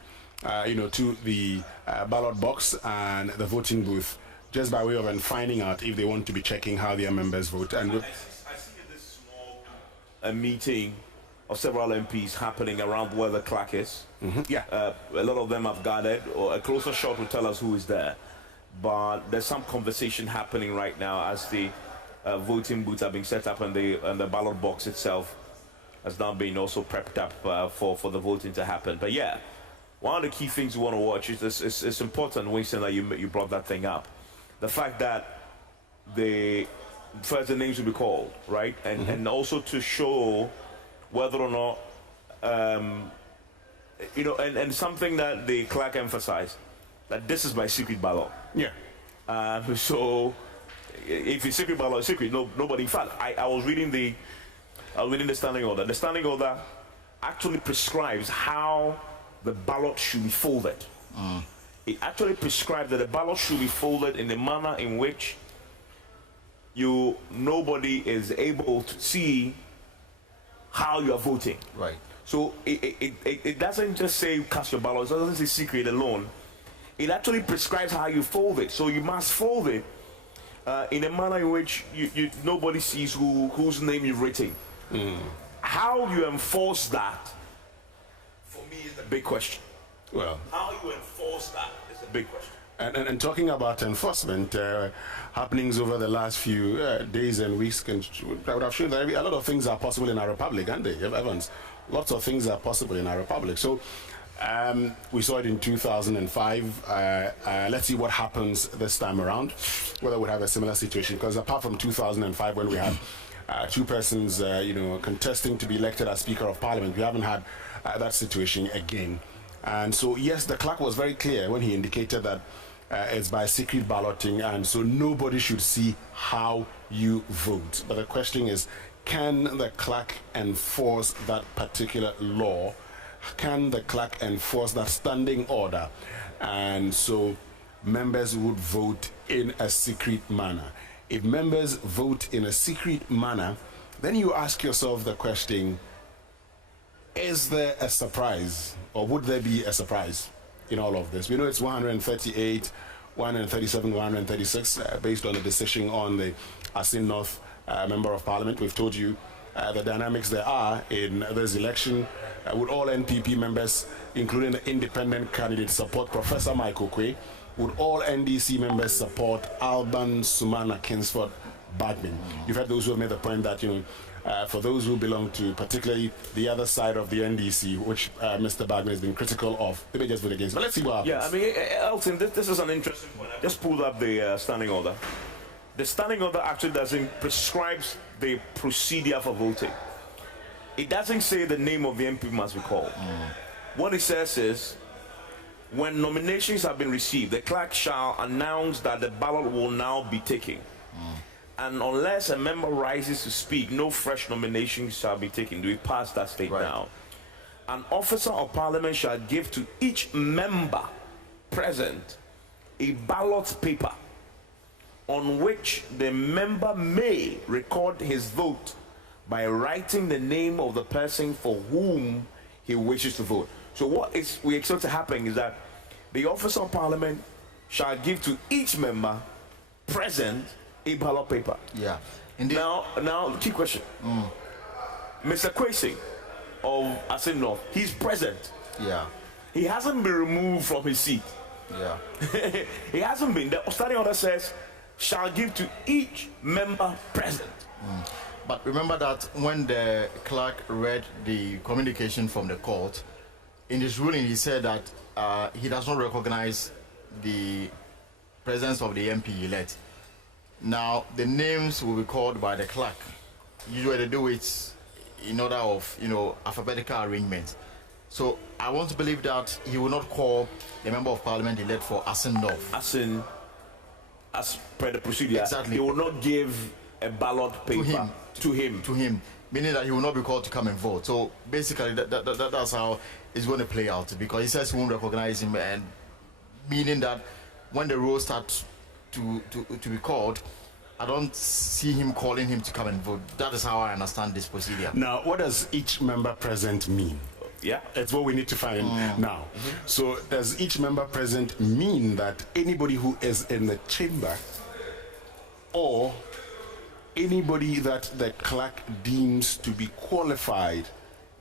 to the ballot box and the voting booth, just by way of finding out if they want to be checking how their members vote. And I see this small meeting of several MPs happening around where the clerk is. Yeah. A lot of them have gathered, or a closer shot will tell us who is there. But there's some conversation happening right now as the voting booths are being set up and the ballot box itself has now been also prepped up for the voting to happen. But yeah, one of the key things we want to watch is it's important, Winston, that you brought that thing up. The fact that the names will be called, right? And also to show whether or not, and something that the clerk emphasized, that this is by secret ballot. Yeah. So if it's secret ballot, it's secret. Nobody. In fact, I was reading the standing order. The standing order actually prescribes how the ballot should be folded. It actually prescribes that the ballot should be folded in a manner in which nobody is able to see how you are voting. Right. So it doesn't just say cast your ballot. It doesn't say secret alone. It actually prescribes how you fold it. So you must fold it in a manner in which nobody sees whose name you've written. How you enforce that, for me, is the big question. Well, how you enforce that is the big question. And talking about enforcement, happenings over the last few days and weeks I would have shown that a lot of things are possible in our republic, aren't they, Evans? Lots of things are possible in our republic. So we saw it in 2005. Let's see what happens this time around, whether we have a similar situation. Because apart from 2005, when we had two persons, contesting to be elected as Speaker of Parliament, we haven't had that situation again. And so, yes, the clerk was very clear when he indicated that it's by secret balloting, and so nobody should see how you vote. But the question is, can the clerk enforce that particular law? Can the clerk enforce that standing order? And so members would vote in a secret manner. if members vote in a secret manner, then you ask yourself the question, is there a surprise, or would there be a surprise in all of this? We know it's 138, 137, 136, based on the decision on the Asin North Member of Parliament. We've told you the dynamics there are in this election. Would all NPP members, including the independent candidates, support Professor Michael Quay? Would all NDC members support Alban Sumana Kingsford Bagman? You've heard those who have made the point that, you know, for those who belong to particularly the other side of the NDC, which Mr. Bagman has been critical of, they may just vote against. But let's see what happens. Yeah, I mean, Elton, this is an interesting point. I just pulled up the standing order. The standing order actually doesn't prescribe the procedure for voting. It doesn't say the name of the MP must be called. What it says is, when nominations have been received, the clerk shall announce that the ballot will now be taken. And unless a member rises to speak, no fresh nominations shall be taken. Do we pass that state now? An officer of parliament shall give to each member present a ballot paper on which the member may record his vote by writing the name of the person for whom he wishes to vote. So what we expect to happen is that the officer of parliament shall give to each member present a ballot paper. Yeah. Indeed. Now, key question. Mr. Kwesi of Asin North, he's present. Yeah. He hasn't been removed from his seat. Yeah. He hasn't been. The standing order says, shall give to each member present. But remember that when the clerk read the communication from the court, in his ruling he said that he does not recognize the presence of the MP elect. Now, the names will be called by the clerk. Usually they do it in order of, you know, alphabetical arrangement. So I want to believe that he will not call the member of parliament elect for Asin North. Asin, as per the procedure, exactly. He will not give a ballot paper to him. Meaning that he will not be called to come and vote. So basically that's how it's going to play out, because he says he won't recognize him, and meaning that when the roll starts to be called, I don't see him calling him to come and vote. That is how I understand this procedure. Now, what does each member present mean? Yeah, it's what we need to find now. So does each member present mean that anybody who is in the chamber, or anybody that the clerk deems to be qualified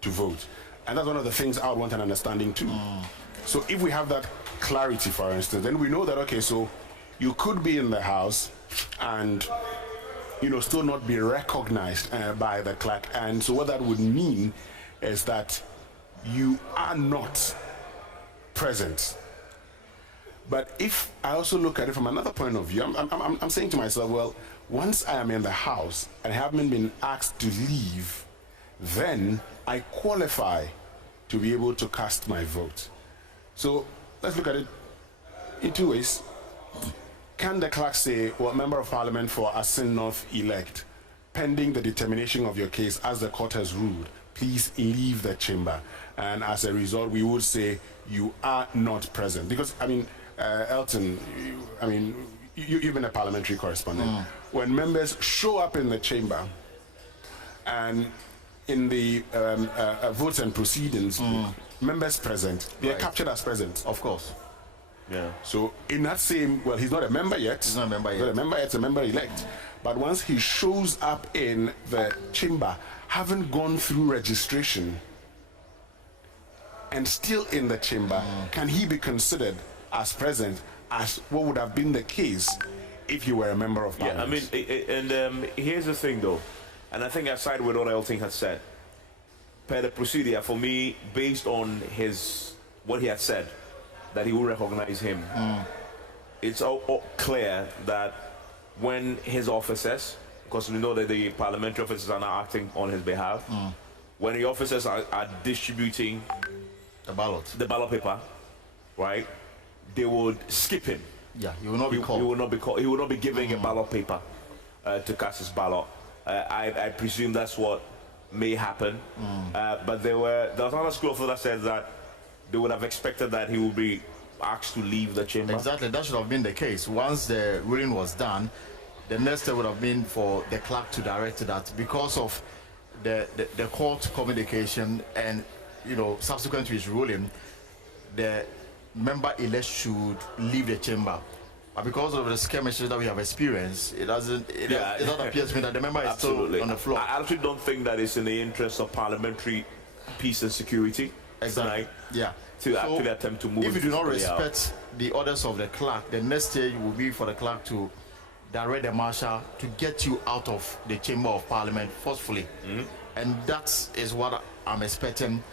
to vote? And that's one of the things I would want an understanding too. So if we have that clarity, for instance, then we know that, okay, so you could be in the house and, you know, still not be recognized by the clerk. And so what that would mean is that you are not present. But if I also look at it from another point of view, I'm saying to myself, well, once I am in the house and haven't been asked to leave, then I qualify to be able to cast my vote. So let's look at it in two ways. Can the clerk say, well, member of parliament for Asin North elect, pending the determination of your case as the court has ruled, please leave the chamber? And as a result, we would say you are not present. Because, I mean, Elton, you've been a parliamentary correspondent. When members show up in the chamber and in the votes and proceedings, members present, they are captured as present. Of course. Yeah. So in that same, well, he's not a member yet. He's not a member yet. Not a member, it's a member elect. But once he shows up in the chamber, haven't gone through registration, and still in the chamber, can he be considered as present as what would have been the case if you were a member of parliament? Yeah, I mean, and here's the thing though, and I think I side with what Elton has said. Per the procedure, for me, based on what he had said, that he will recognize him, it's all clear that when his officers, because we know that the parliamentary officers are now acting on his behalf, when the officers are distributing the ballot paper, right, they would skip him. Yeah, he will not be called. He will not be called. He will not be giving a ballot paper to cast his ballot. I presume that's what may happen. But there was another school of thought that said that they would have expected that he would be asked to leave the chamber. Exactly, that should have been the case. Once the ruling was done, the next step would have been for the clerk to direct that because of the court communication and, you know, subsequent to his ruling, the member-elect should leave the chamber. But because of the skirmishes that we have experienced, it doesn't appear to me that the member is still on the floor. I actually don't think that it's in the interest of parliamentary peace and security. Exactly. Tonight, yeah. To actually attempt to move. If you do not respect the orders of the clerk, the next stage will be for the clerk to direct the marshal to get you out of the chamber of parliament forcefully. And that is what I'm expecting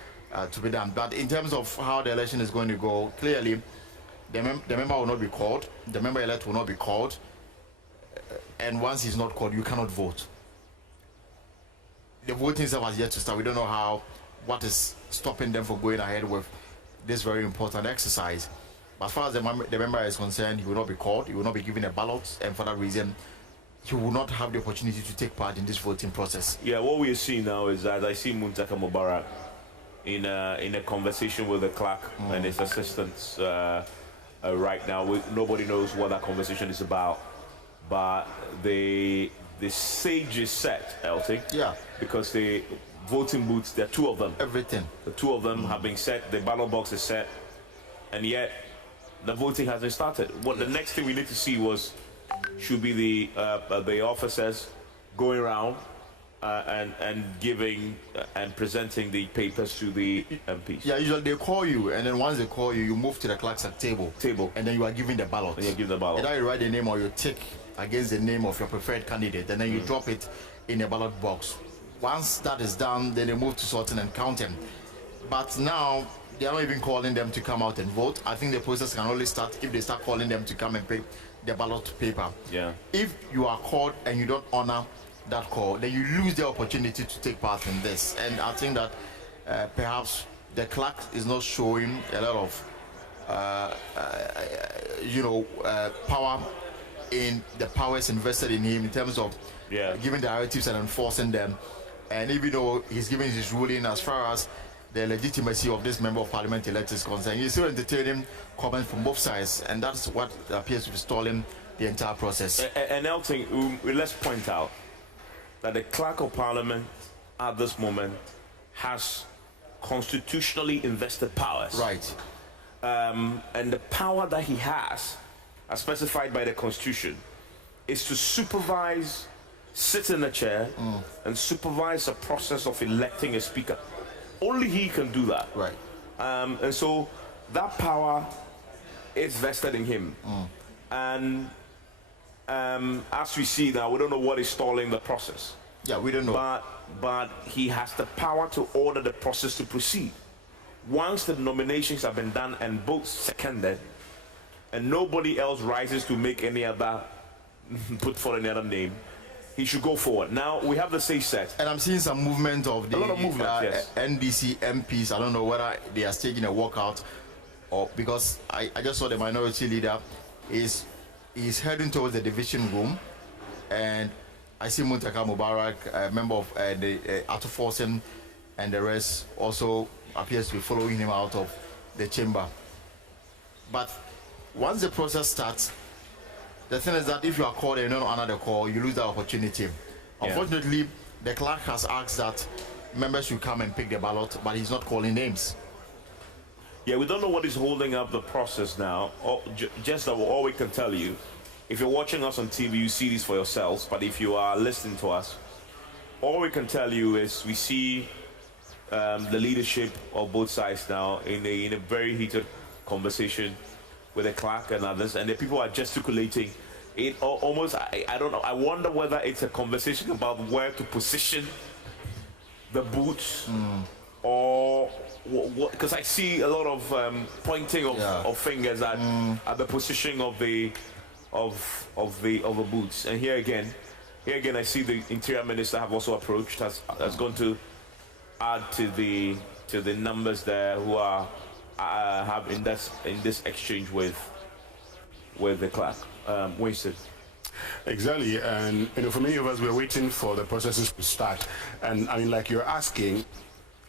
to be done. But in terms of how the election is going to go, clearly the member will not be called, the member-elect will not be called, and once he's not called, you cannot vote. The voting itself has yet to start. We don't know what is stopping them from going ahead with this very important exercise. But as far as the member is concerned, he will not be called, he will not be given a ballot, and for that reason, he will not have the opportunity to take part in this voting process. Yeah, what we are seeing now is that I see Muntaka Mubarak in a conversation with the clerk and his assistants right now. Nobody knows what that conversation is about, but the stage is set, LT. Yeah. Because the voting booths, there are two of them. Everything. The two of them have been set, the ballot box is set, and yet the voting hasn't started. What the next thing we need to see should be the officers going around and giving and presenting the papers to the MPs. Yeah, usually they call you, and then once they call you, you move to the clerk's table, and then you are given the ballot. And you give the ballot. Either you write the name or you tick against the name of your preferred candidate, and then you drop it in a ballot box. Once that is done, then they move to sorting and counting. But now they are not even calling them to come out and vote. I think the process can only start if they start calling them to come and pick the ballot paper. Yeah. If you are called and you don't honor that call, then you lose the opportunity to take part in this. And I think that perhaps the clerk is not showing a lot of power in the powers invested in him in terms of giving directives and enforcing them. And even though he's giving his ruling as far as the legitimacy of this member of parliament elect is concerned, he's still entertaining comments from both sides, and that's what appears to be stalling the entire process. And Elton, let's point out that the clerk of parliament at this moment has constitutionally invested powers. Right. And the power that he has, as specified by the constitution, is to supervise, sit in a chair, and supervise the process of electing a speaker. Only he can do that. Right. And so that power is vested in him. And as we see now, we don't know what is stalling the process. Yeah, we don't know. But he has the power to order the process to proceed. Once the nominations have been done and both seconded, and nobody else rises to make any other, put forward any other name, he should go forward. Now we have the stage set. And I'm seeing some movement of the yes. NDC MPs. I don't know whether they are taking a walkout or because I just saw the minority leader is heading towards the division room, and I see Muntaka Mubarak, a member of the Ato Forsen, and the rest also appears to be following him out of the chamber. But once the process starts, the thing is that if you are called and you don't honor the call, you lose that opportunity. Unfortunately, the clerk has asked that members should come and pick the ballot, but he's not calling names. Yeah, we don't know what is holding up the process now. Just all we can tell you, if you're watching us on TV, you see this for yourselves, but if you are listening to us, all we can tell you is we see the leadership of both sides now in a very heated conversation with the clerk and others, and the people are gesticulating. It almost, I don't know, I wonder whether it's a conversation about where to position the booths or what, because I see a lot of pointing of fingers at the positioning of the booths. And here again I see the Interior Minister have also approached, has gone to add to the numbers there who are have in this exchange with the clerk. Winston. Exactly, and for many of us, we're waiting for the processes to start. And I mean, like you're asking,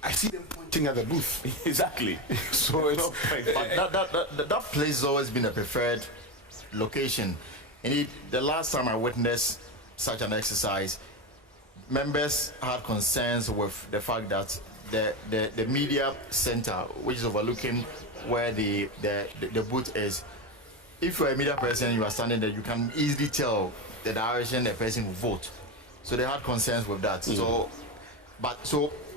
I see them pointing at the booth. Exactly. So it's that place has always been a preferred location. Indeed, the last time I witnessed such an exercise, members had concerns with the fact that the media center, which is overlooking where the booth is, if you're a media person and you are standing there, you can easily tell the direction the person will vote. So they had concerns with that. So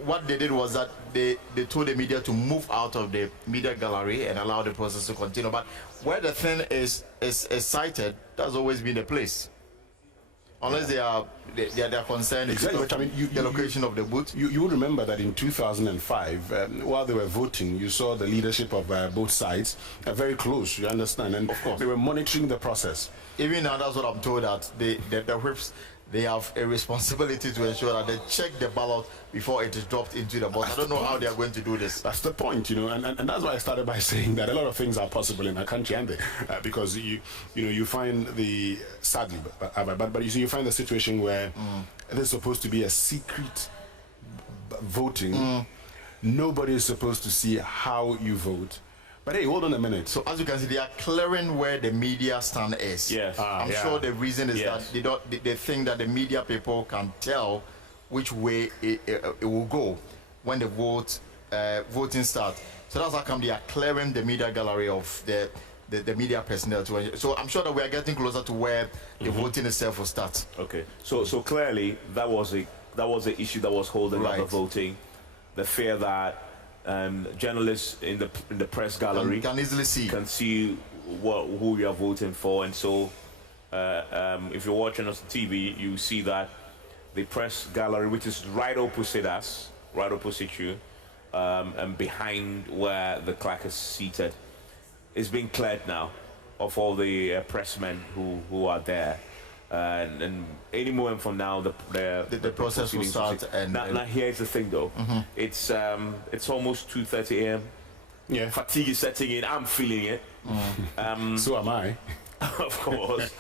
what they did was that they told the media to move out of the media gallery and allow the process to continue. But where the thing is sited, that's always been the place. Unless their concern is the location of the booth. You would remember that in 2005, while they were voting, you saw the leadership of both sides very close, you understand, and of course they were monitoring the process. Even now, that's what I'm told, that the whips, they have a responsibility to ensure that they check the ballot before it is dropped into the box. I don't know how they are going to do this. That's the point, and that's why I started by saying that a lot of things are possible in our country, and because you find the sadly, but you see, you find the situation where there's supposed to be a secret voting. Nobody is supposed to see how you vote. But hey, hold on a minute. So as you can see, they are clearing where the media stand is. Yes. I'm sure the reason is that they think that the media people can tell which way it will go when the voting starts. So that's how come they are clearing the media gallery of the media personnel. So I'm sure that we are getting closer to where the voting itself will start. Okay. So clearly that was the issue that was holding up the voting. The fear that journalists in the press gallery can easily see who you are voting for, and so if you're watching us on TV, you see that the press gallery, which is right opposite us, right opposite you, and behind where the clerk is seated, is being cleared now of all the pressmen who are there. And any moment from now, the process will start. And now here's the thing, though. It's almost 2:30 a.m. Yeah, fatigue is setting in. I'm feeling it. So am I. Of course.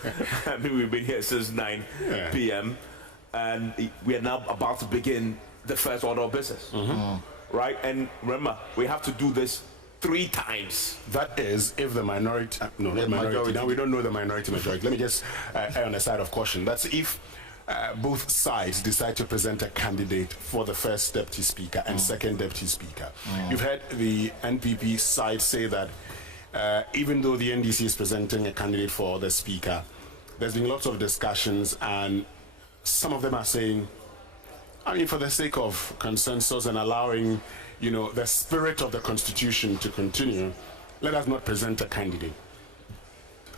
I mean, we've been here since 9 p.m. and we are now about to begin the first order of business. Right? And remember, we have to do this 3 times. That is, if the minority, no, not minority. Now we don't know the minority majority. Let me just err on the side of caution. That's if both sides decide to present a candidate for the first deputy speaker and second deputy speaker. You've heard the NPP side say that even though the NDC is presenting a candidate for the speaker, there's been lots of discussions, and some of them are saying, I mean, for the sake of consensus and allowing the spirit of the Constitution to continue, let us not present a candidate.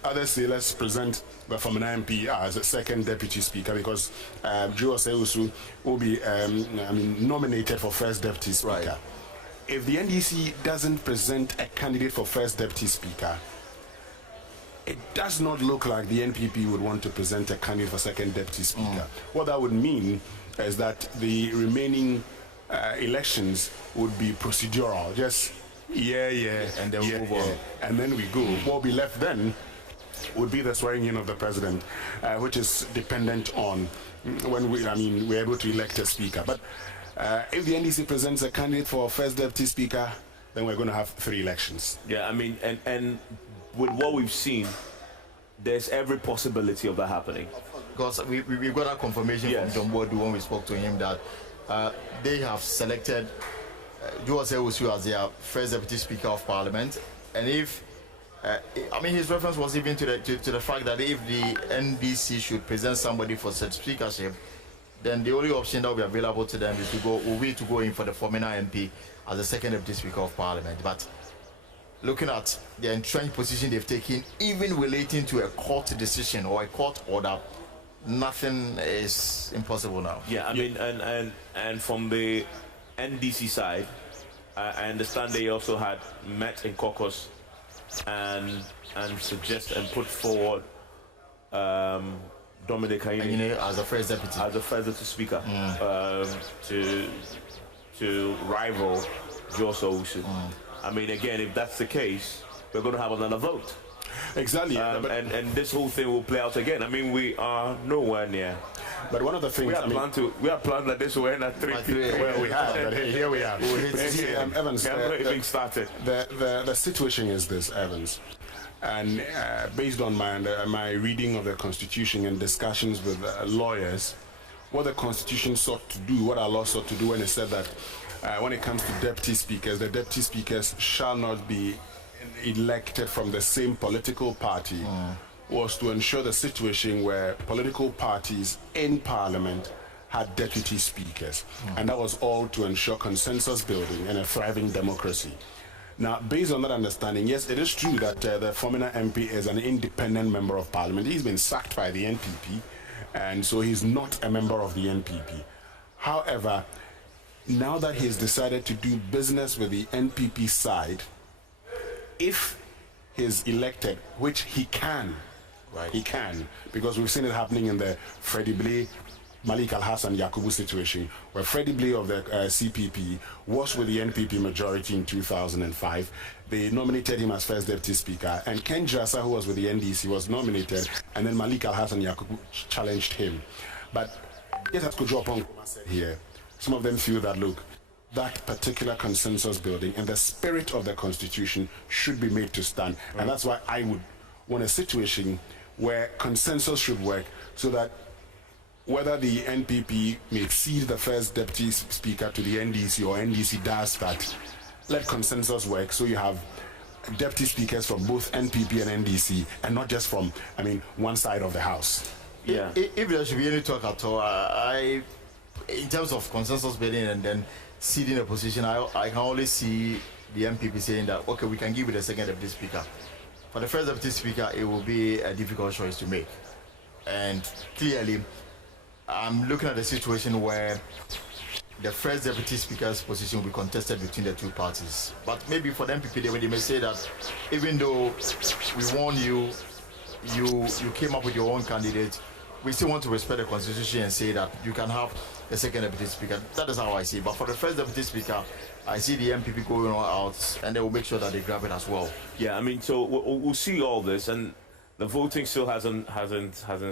Others say let's present the Famina MP as a second deputy speaker, because Joe Oseusu will be nominated for first deputy speaker. Right. If the NDC doesn't present a candidate for first deputy speaker, it does not look like the NPP would want to present a candidate for second deputy speaker. What that would mean is that the remaining elections would be procedural, just and then move on, and then we go. What will be left then would be the swearing in of the president, which is dependent on when we're able to elect a speaker. But if the NDC presents a candidate for first deputy speaker, then we're going to have 3 elections. Yeah, I mean, and with what we've seen, there's every possibility of that happening. Because we got a confirmation from John Bodu when we spoke to him that they have selected Joe Oseusu as their first deputy speaker of parliament, and if his reference was even to the fact that if the NDC should present somebody for such speakership, then the only option that will be available to them is to go in for the Famina MP as the second deputy speaker of parliament. But looking at the entrenched position they've taken, even relating to a court decision or a court order, nothing is impossible now. Yeah, I mean, and from the NDC side, I understand they also had met in caucus and suggest and put forward Dominic Ayine as a first deputy speaker to rival Joe Oseusu. I mean, again, if that's the case, we're going to have another vote. Exactly. And this whole thing will play out again. I mean, we are nowhere near. But one of the things we are planned that this will end at 3 p.m. Well, we have, but here we are. Evans, started. The situation is this, Evans. And based on my reading of the Constitution and discussions with lawyers, what the Constitution sought to do, what our law sought to do when it said that when it comes to deputy speakers, the deputy speakers shall not be elected from the same political party, was to ensure the situation where political parties in Parliament had deputy speakers. And that was all to ensure consensus building and a thriving democracy. Now, based on that understanding, yes, it is true that the former MP is an independent member of Parliament. He's been sacked by the NPP, and so he's not a member of the NPP. However, now that he's decided to do business with the NPP side, if he's elected, which he can, he can, because we've seen it happening in the Freddie Blay, Malik Al-Hassan Yakubu situation, where Freddie Blay of the CPP was with the NPP majority in 2005. They nominated him as first deputy speaker, and Ken Jassa, who was with the NDC, was nominated, and then Malik Al-Hassan Yakubu challenged him. But yes, as Kojo Apong said here, some of them feel that, look, that particular consensus building and the spirit of the Constitution should be made to stand. And that's why I would want a situation where consensus should work, so that whether the NPP may cede the first deputy speaker to the NDC or NDC does that, let consensus work, so you have deputy speakers from both NPP and NDC, and not just from, one side of the house. Yeah. If there should be any talk at all, in terms of consensus building and then ceding a position, I can only see the NPP saying that, okay, we can give you the second deputy speaker. For the first deputy speaker, it will be a difficult choice to make. And clearly, I'm looking at a situation where the first deputy speaker's position will be contested between the two parties. But maybe for the MPP, they may say that even though we warned you, you came up with your own candidate, we still want to respect the Constitution and say that you can have the second deputy speaker. That is how I see it. But for the first deputy speaker, I see the MPP going on out, and they will make sure that they grab it as well. Yeah, so we'll see all this, and the voting still hasn't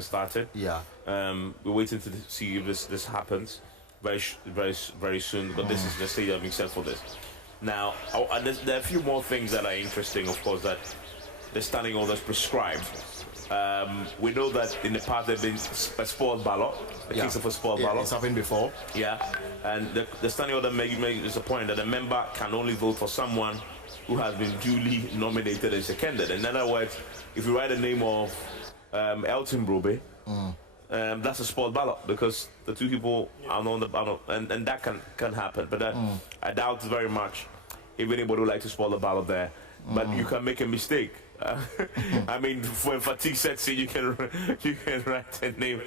started. Yeah. We're waiting to see if this happens very soon. But this is the stage that being set for this. Now, there are a few more things that are interesting, of course, that the standing orders prescribed. We know that in the past there's been a spoiled ballot, a case of a spoiled ballot. It's happened before. Yeah, and the standing order makes a point that a member can only vote for someone who has been duly nominated as a candidate. In other words, if you write the name of Elton Brobe, that's a spoiled ballot, because the two people are on the ballot, and that can happen. But I doubt very much if anybody would like to spoil the ballot there. But you can make a mistake. When fatigue sets in, you can write a name.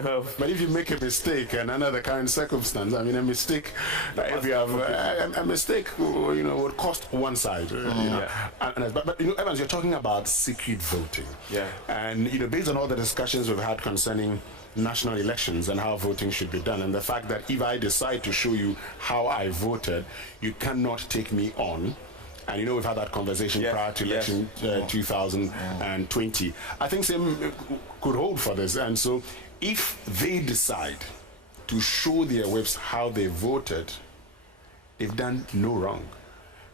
But if you make a mistake, and under the current circumstance, a mistake, if you have a mistake, would cost one side. But Evans, you're talking about secret voting. Yeah. And based on all the discussions we've had concerning national elections and how voting should be done, and the fact that if I decide to show you how I voted, you cannot take me on. And we've had that conversation prior to election 2020. I think same could hold for this. And so if they decide to show their whips how they voted, they've done no wrong.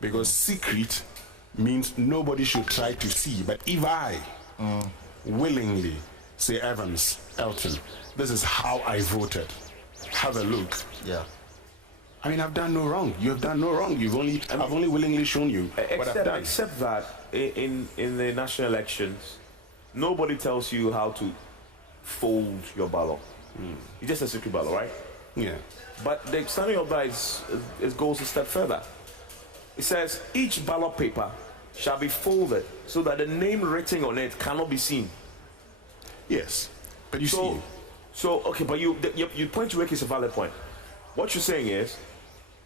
Because secret means nobody should try to see. But if I willingly say, Evans, Elton, this is how I voted, have a look. Yeah. I've done no wrong. You have done no wrong. I've only willingly shown you what I've done. Except that in the national elections, nobody tells you how to fold your ballot. It's just a secret ballot, right? Yeah. But the standing order goes a step further. It says each ballot paper shall be folded so that the name written on it cannot be seen. Yes, but you see. So okay, but you point to make is a valid point. What you're saying is,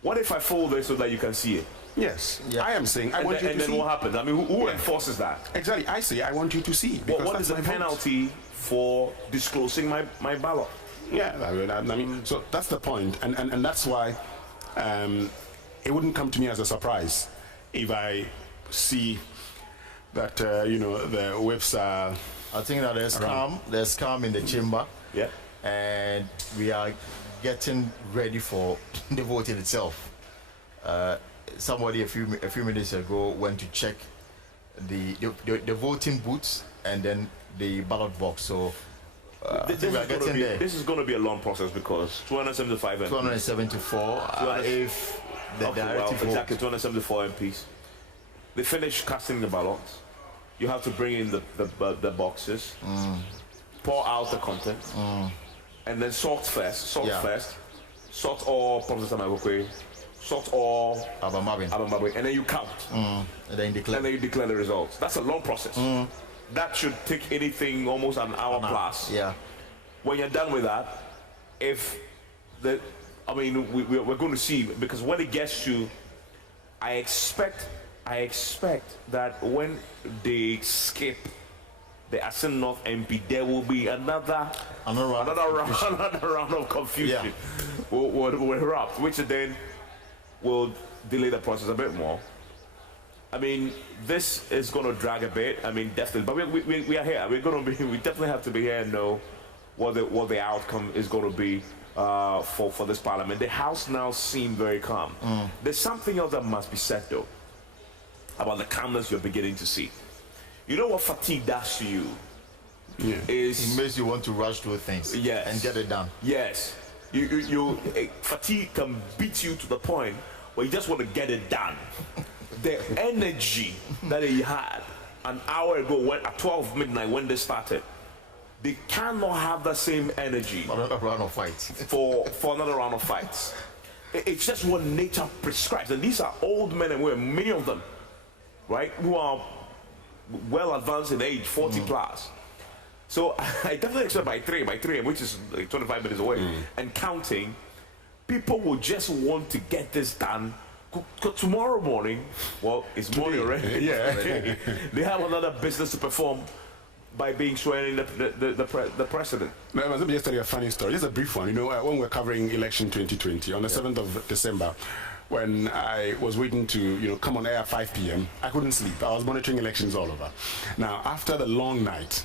what if I fold it so that you can see it? Yes, I am saying I want you to see. And then what happens? Who enforces that? Exactly, I say I want you to see. What is the penalty for disclosing my ballot? Yeah, so that's the point, and that's why it wouldn't come to me as a surprise if I see that the whips are. I think that there's calm in the chamber. Yeah, and we are getting ready for the voting itself. Somebody a few minutes ago went to check the voting booths and then the ballot box. So this is going to be a long process because 275 MPs. 274 if the directive exactly 274 MPs. They finish casting the ballots. You have to bring in the boxes, pour out the content, and then sort first. Sort all Professor Magokwe, sort all Abamabin, and then you count. And then you declare the results. That's a long process. That should take anything almost an hour plus. Yeah. When you're done with that, we're going to see, because when it gets to, I expect that when they skip the Asin North MP, there will be another round of confusion. Yeah. will erupt, which then will delay the process a bit more. I mean, this is going to drag a bit. I mean, definitely. But we are here. We definitely have to be here and know what the outcome is going to be for this parliament. The House now seems very calm. There's something else that must be said, though, about the calmness you're beginning to see. You know what fatigue does to you? Yeah. It makes you want to rush through things. Yes. And get it done. Yes. Fatigue can beat you to the point where you just want to get it done. The energy that he had an hour ago at 12 midnight when they started, they cannot have the same energy for another round of fights. for another round of fights. It's just what nature prescribes. And these are old men and women, many of them, right, who are well advanced in age, 40 plus. So I definitely expect by 3 a.m., which is like 25 minutes away, and counting, people will just want to get this done. Tomorrow morning, well, it's morning already. Yeah. They have another business to perform by being sworn in the president. No, let me just tell you a funny story. Just a brief one. You know, when we're covering election 2020 on the 7th of December, when I was waiting to, come on air at 5 p.m., I couldn't sleep. I was monitoring elections all over. Now, after the long night,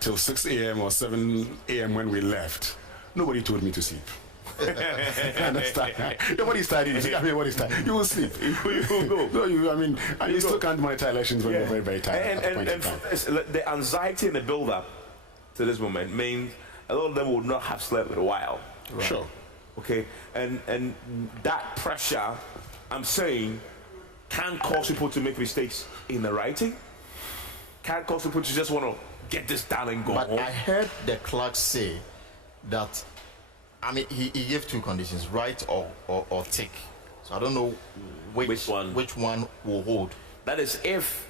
till 6 a.m. or 7 a.m. when we left, nobody told me to sleep. Understand? Nobody's tired. Nobody's tired. You will sleep. You will go. No, you still can't monitor elections when you're very, very tired. And the anxiety and the build-up to this moment means a lot of them would not have slept in a while. Right. Sure. Okay, and that pressure, I'm saying, can cause people to make mistakes in the writing. Can cause people to just want to get this done and go home. But I heard the clerk say that. He gave 2 conditions, right or tick. So I don't know which one will hold. That is if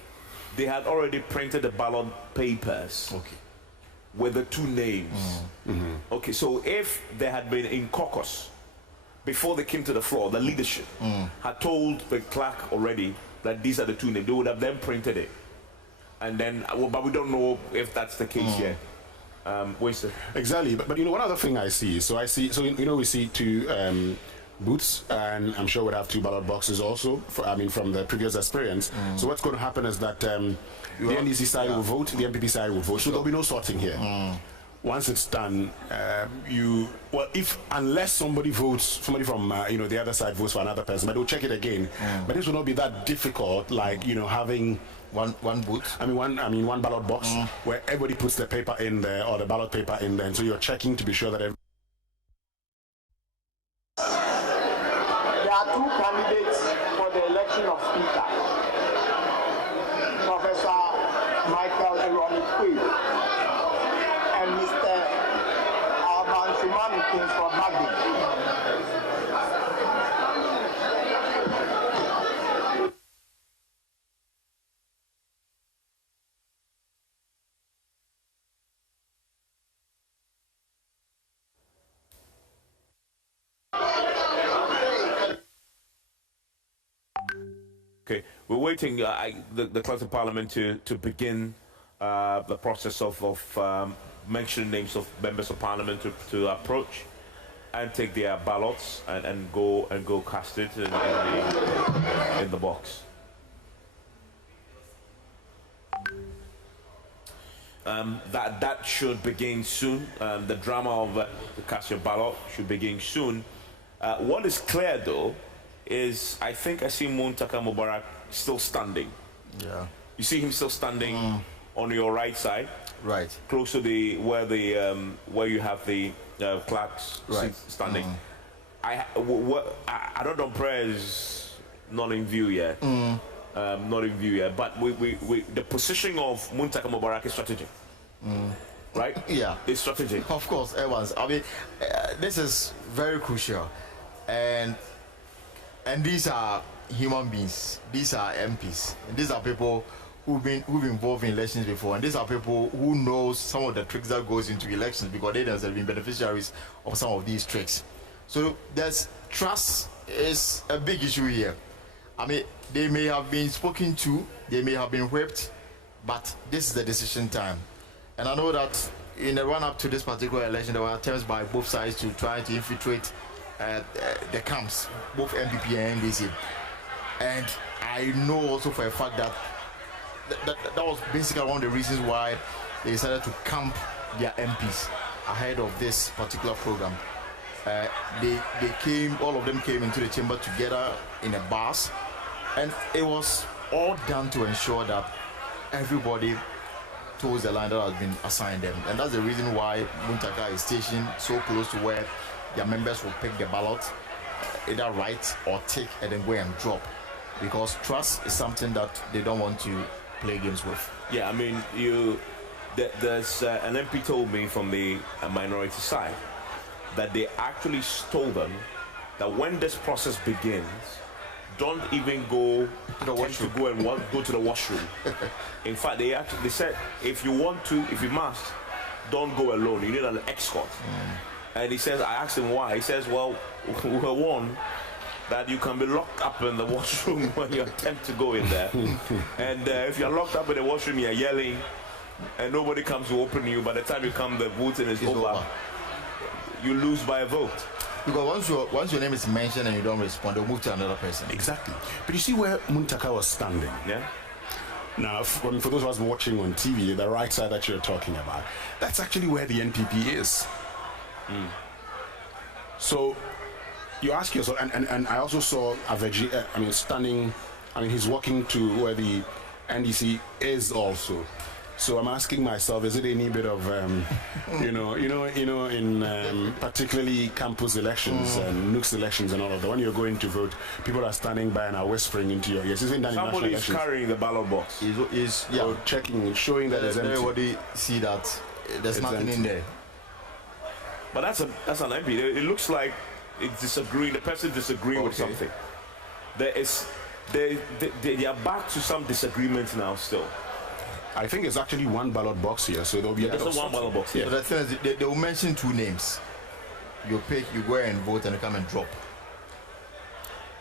they had already printed the ballot papers with the 2 names. Okay, so if they had been in caucus before they came to the floor, the leadership had told the clerk already that these are the 2 names, they would have then printed it. And then, but we don't know if that's the case yet. Exactly, but one other thing I see. We see 2 booths, and I'm sure we'll have 2 ballot boxes also. From the previous experience. So what's going to happen is that the NDC side will vote, the MPP side will vote. So there'll be no sorting here. Once it's done, unless somebody from the other side votes for another person, but they'll check it again. But this will not be that difficult, like having one booth. One ballot box where everybody puts the paper in there or the ballot paper in there, and so you're checking to be sure that. There are 2 candidates for the election of Speaker. Professor Michael Eronicque and Mr. Alban Shumani Kings from Magdi. Okay, we're waiting the Clerk of Parliament to begin the process of mentioning names of members of Parliament to approach and take their ballots and go cast it in the box. That should begin soon. The drama of the cast your ballot should begin soon. What is clear though is I think I see Muntaka Mubarak still standing. Yeah. You see him still standing on your right side, right, close to the where you have the clerks standing. I don't know. Prayer is not in view yet. Not in view yet. But the positioning of Muntaka Mubarak is strategic. Right? Yeah. It's strategic. Of course, Evans. I mean, this is very crucial. And these are human beings. These are MPs. And these are people who've been involved in elections before. And these are people who know some of the tricks that goes into elections because they themselves have been beneficiaries of some of these tricks. So there's trust is a big issue here. I mean, they may have been spoken to, they may have been whipped, but this is the decision time. And I know that in the run-up to this particular election, there were attempts by both sides to try to infiltrate the camps, both MPP and NDC. And I know also for a fact that that was basically one of the reasons why they decided to camp their MPs ahead of this particular program. All of them came into the chamber together in a bus, and it was all done to ensure that everybody toes the line that has been assigned them. And that's the reason why Muntaka is stationed so close to where their members will pick the ballot, either write or take and then go and drop. Because trust is something that they don't want to play games with. Yeah, I mean, there's an MP told me from the minority side that they actually told them that when this process begins, don't even go to the washroom. Go to the washroom. In fact, they said if you must, don't go alone. You need an escort. And he says, I asked him why. He says, well, we were warned that you can be locked up in the washroom when you attempt to go in there. And if you're locked up in the washroom, you're yelling, and nobody comes to open you. By the time you come, the voting is over. You lose by a vote. Because once your name is mentioned and you don't respond, they'll move to another person. Exactly. But you see where Muntaka was standing? Yeah. Now, for those of us watching on TV, the right side that you're talking about, that's actually where the NPP is. So you ask yourself, and I also saw Aveji, standing, he's walking to where the NDC is also. So I'm asking myself, is it any bit of, in particularly campus elections and NUCS elections and all of that, when you're going to vote, people are standing by and are whispering into your ears. Isn't that somebody is carrying the ballot box? Or checking, showing that it's empty. Everybody see that there's nothing in there. But that's an MP. It looks like it's disagreeing. The person disagreeing with something. They are back to some disagreements now still. I think it's actually one ballot box here, so there'll be a bit of one ballot box here. So the thing is, they will mention two names. You pick, you go and vote, and you come and drop.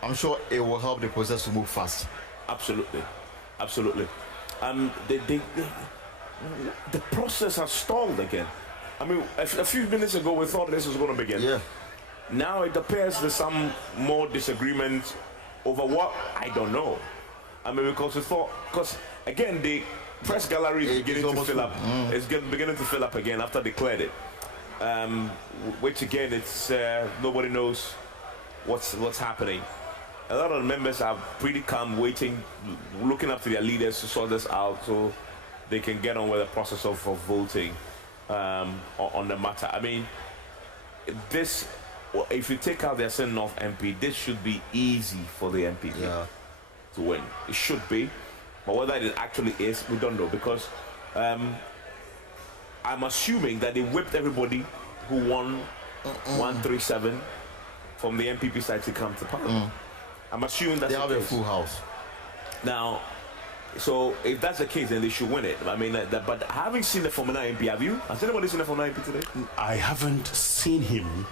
I'm sure it will help the process to move fast. Absolutely. The process has stalled again. I mean, a few minutes ago we thought this was going to begin. Yeah. Now it appears there's some more disagreement over what? I don't know. I mean, because again, the press gallery is beginning to fill up. It's beginning to fill up again after they cleared it. Which again, it's nobody knows what's happening. A lot of the members are pretty calm, waiting, looking up to their leaders to sort this out so they can get on with the process of voting on the matter. I mean, if you take out the Ascent North MP, this should be easy for the MPP to win. It should be. But whether it actually is, we don't know, because I'm assuming that they whipped everybody who won 137 from the MPP side to come to Parliament. I'm assuming that's they have a full house. Now, so if that's the case, then they should win it. I mean, but having seen the Formula MP, have you? Has anybody seen the Formula MP today? I haven't seen him,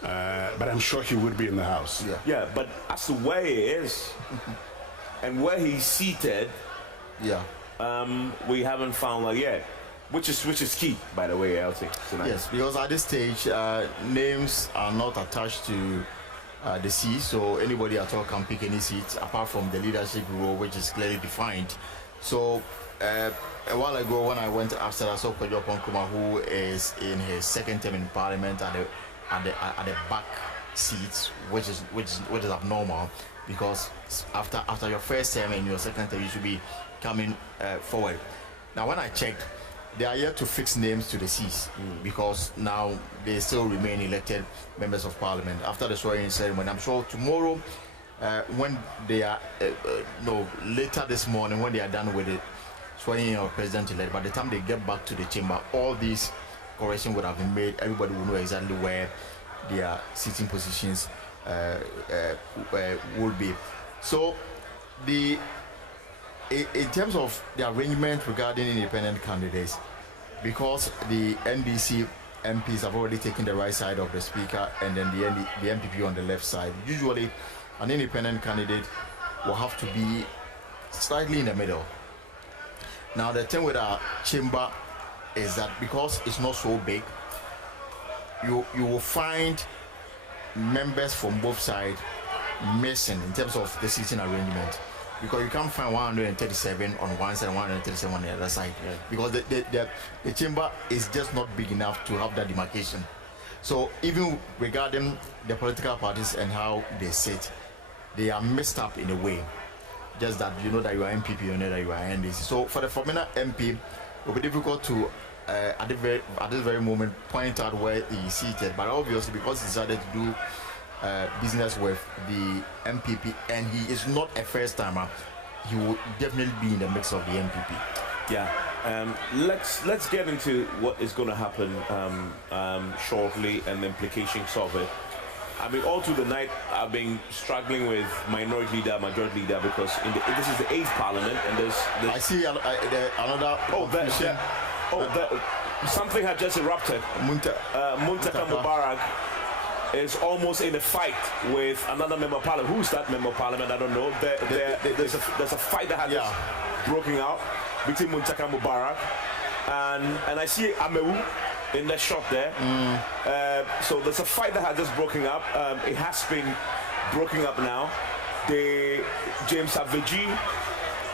but I'm sure he would be in the house. Yeah, but as to where he is and where he's seated, we haven't found yet. Which is key, by the way, I'll say tonight. Yes, because at this stage, names are not attached to the seat, so anybody at all can pick any seat apart from the leadership role, which is clearly defined. So a while ago, when I went after, I saw Pedro Ponkuma, who is in his second term in Parliament at the back seats, which is abnormal, because after your first term and your second term, you should be coming forward. Now, when I checked, they are yet to fix names to the seats because now they still remain elected members of parliament after the swearing ceremony. I'm sure tomorrow, when they are later this morning, when they are done with it, swearing of president-elect, by the time they get back to the chamber, all these corrections would have been made. Everybody will know exactly where their sitting positions will be. So in terms of the arrangement regarding independent candidates, because the NDC MPs have already taken the right side of the speaker and then the MPP on the left side, usually an independent candidate will have to be slightly in the middle. Now the thing with our chamber is that because it's not so big, you will find members from both sides missing in terms of the seating arrangement, because you can't find 137 on one side and 137 on the other side, because the chamber is just not big enough to have that demarcation. So even regarding the political parties and how they sit, they are messed up in a way. Just that you know that you are MPP, you know that you are NDC. So for the former MP, it will be difficult to at this very moment point out where he is seated. But obviously, because he decided to do business with the MPP and he is not a first timer, he will definitely be in the mix of the MPP. Yeah. Let's get into what is going to happen shortly and the implications of it. I mean, all through the night, I've been struggling with minority leader, majority leader, because this is the 8th parliament, and there's I see another. Something had just erupted. Muntaka Mubarak is almost in a fight with another member of parliament. Who's that member of parliament? I don't know. There's a fight that has just broken out between Muntaka Mubarak and I see Amewu in the shot there. So there's a fight that has just broken up. It has been broken up now. James Aveji,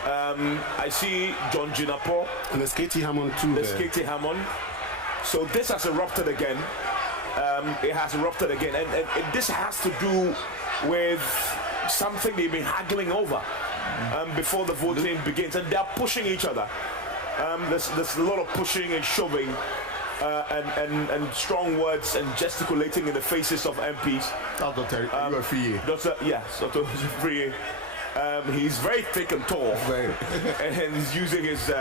I see John Jinapo. And there's Katie Hammond too. There's Katie Hammond. So this has erupted again. It has erupted again. And this has to do with something they've been haggling over before the voting begins. And they're pushing each other. There's a lot of pushing and shoving. And strong words and gesticulating in the faces of MPs. Dr. Dr. Free. He's very thick and tall, and he's using his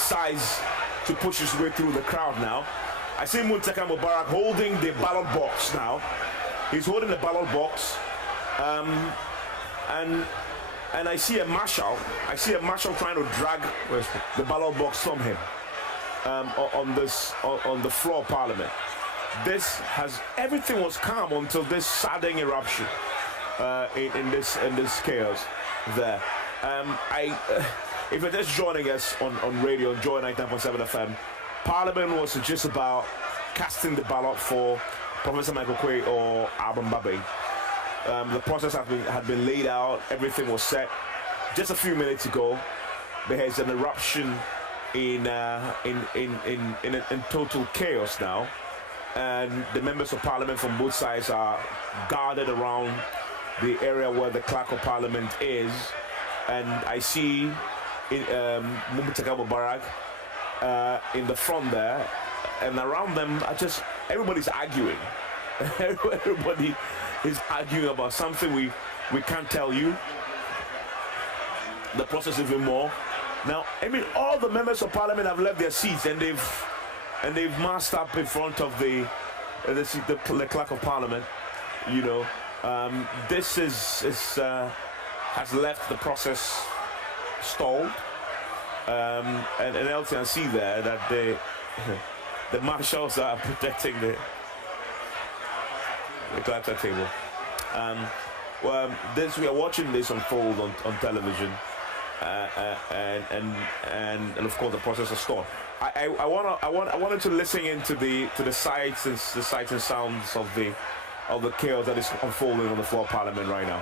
size to push his way through the crowd now. I see Muntaka Mubarak holding the ballot box now. He's holding the ballot box, and I see a marshal. I see a marshal trying to drag the ballot box from him. On the floor of Parliament. Everything was calm until this sudden eruption in this chaos there. If you're just joining us on radio on Joy 99.7 FM, Parliament was just about casting the ballot for Professor Michael Quay or Alban Babe. The process had been laid out. Everything was set. Just a few minutes ago, there's an eruption in total chaos now, and the members of parliament from both sides are gathered around the area where the clerk of parliament is, and I see Muntaka Mubarak in the front there, and around them everybody's arguing. Everybody is arguing about something we can't tell you. The process is even more. Now, I mean, all the members of parliament have left their seats and they've massed up in front of the clerk of parliament. You know, this has left the process stalled, and else you can see there that the marshals are protecting the clerk's table. We are watching this unfold on television. And of course the process is stalled. I wanted to listen into the sights and sounds of the chaos that is unfolding on the floor of Parliament right now.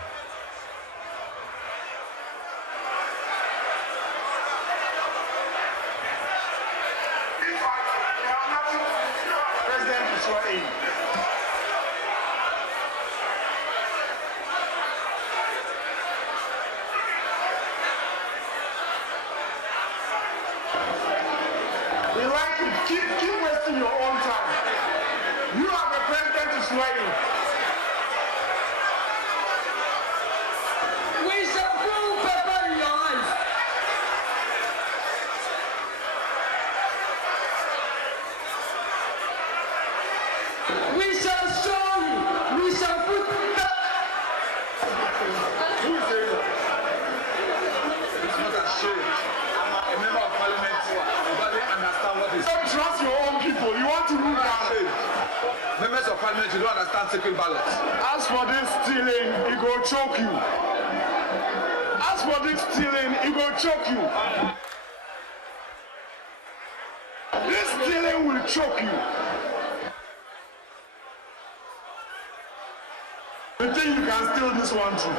We shall show you. We shall put the... Who is saying that? I'm not ashamed. I'm a member of parliament who doesn't understand what is... Don't trust your own people. You want to rule down. Members of parliament, you don't understand secret ballots. As for this stealing, it will choke you. As for this stealing, it will choke you. This stealing will choke you. You think you can steal this one too?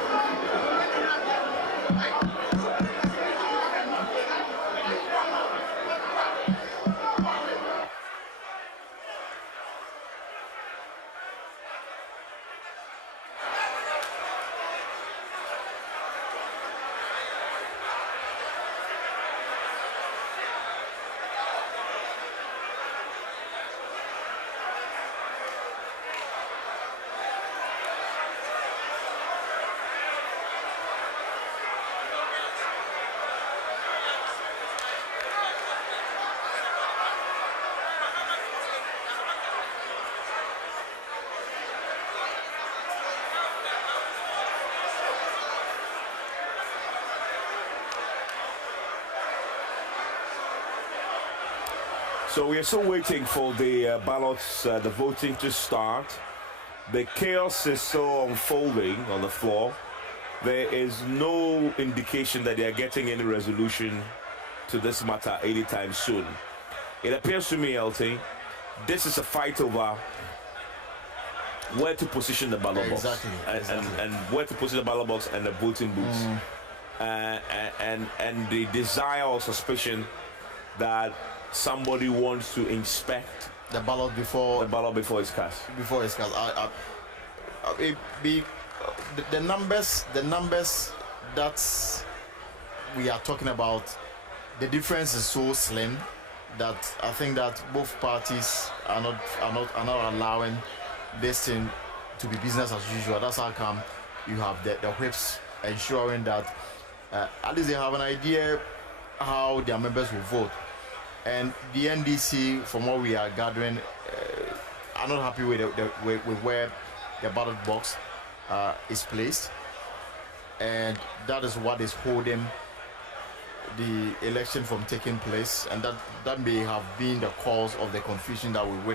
So we are still waiting for the ballots, the voting to start. The chaos is still unfolding on the floor. There is no indication that they are getting any resolution to this matter anytime soon. It appears to me, LT, this is a fight over where to position the ballot box. And where to position the ballot box and the voting booths. And the desire or suspicion that somebody wants to inspect the ballot before it's cast. Before it's cast. The numbers that we are talking about, the difference is so slim that I think that both parties are not allowing this thing to be business as usual. That's how come you have the whips ensuring that at least they have an idea how their members will vote. And the NDC, from what we are gathering, are not happy with where the ballot box is placed, and that is what is holding the election from taking place, and that may have been the cause of the confusion that we witnessed.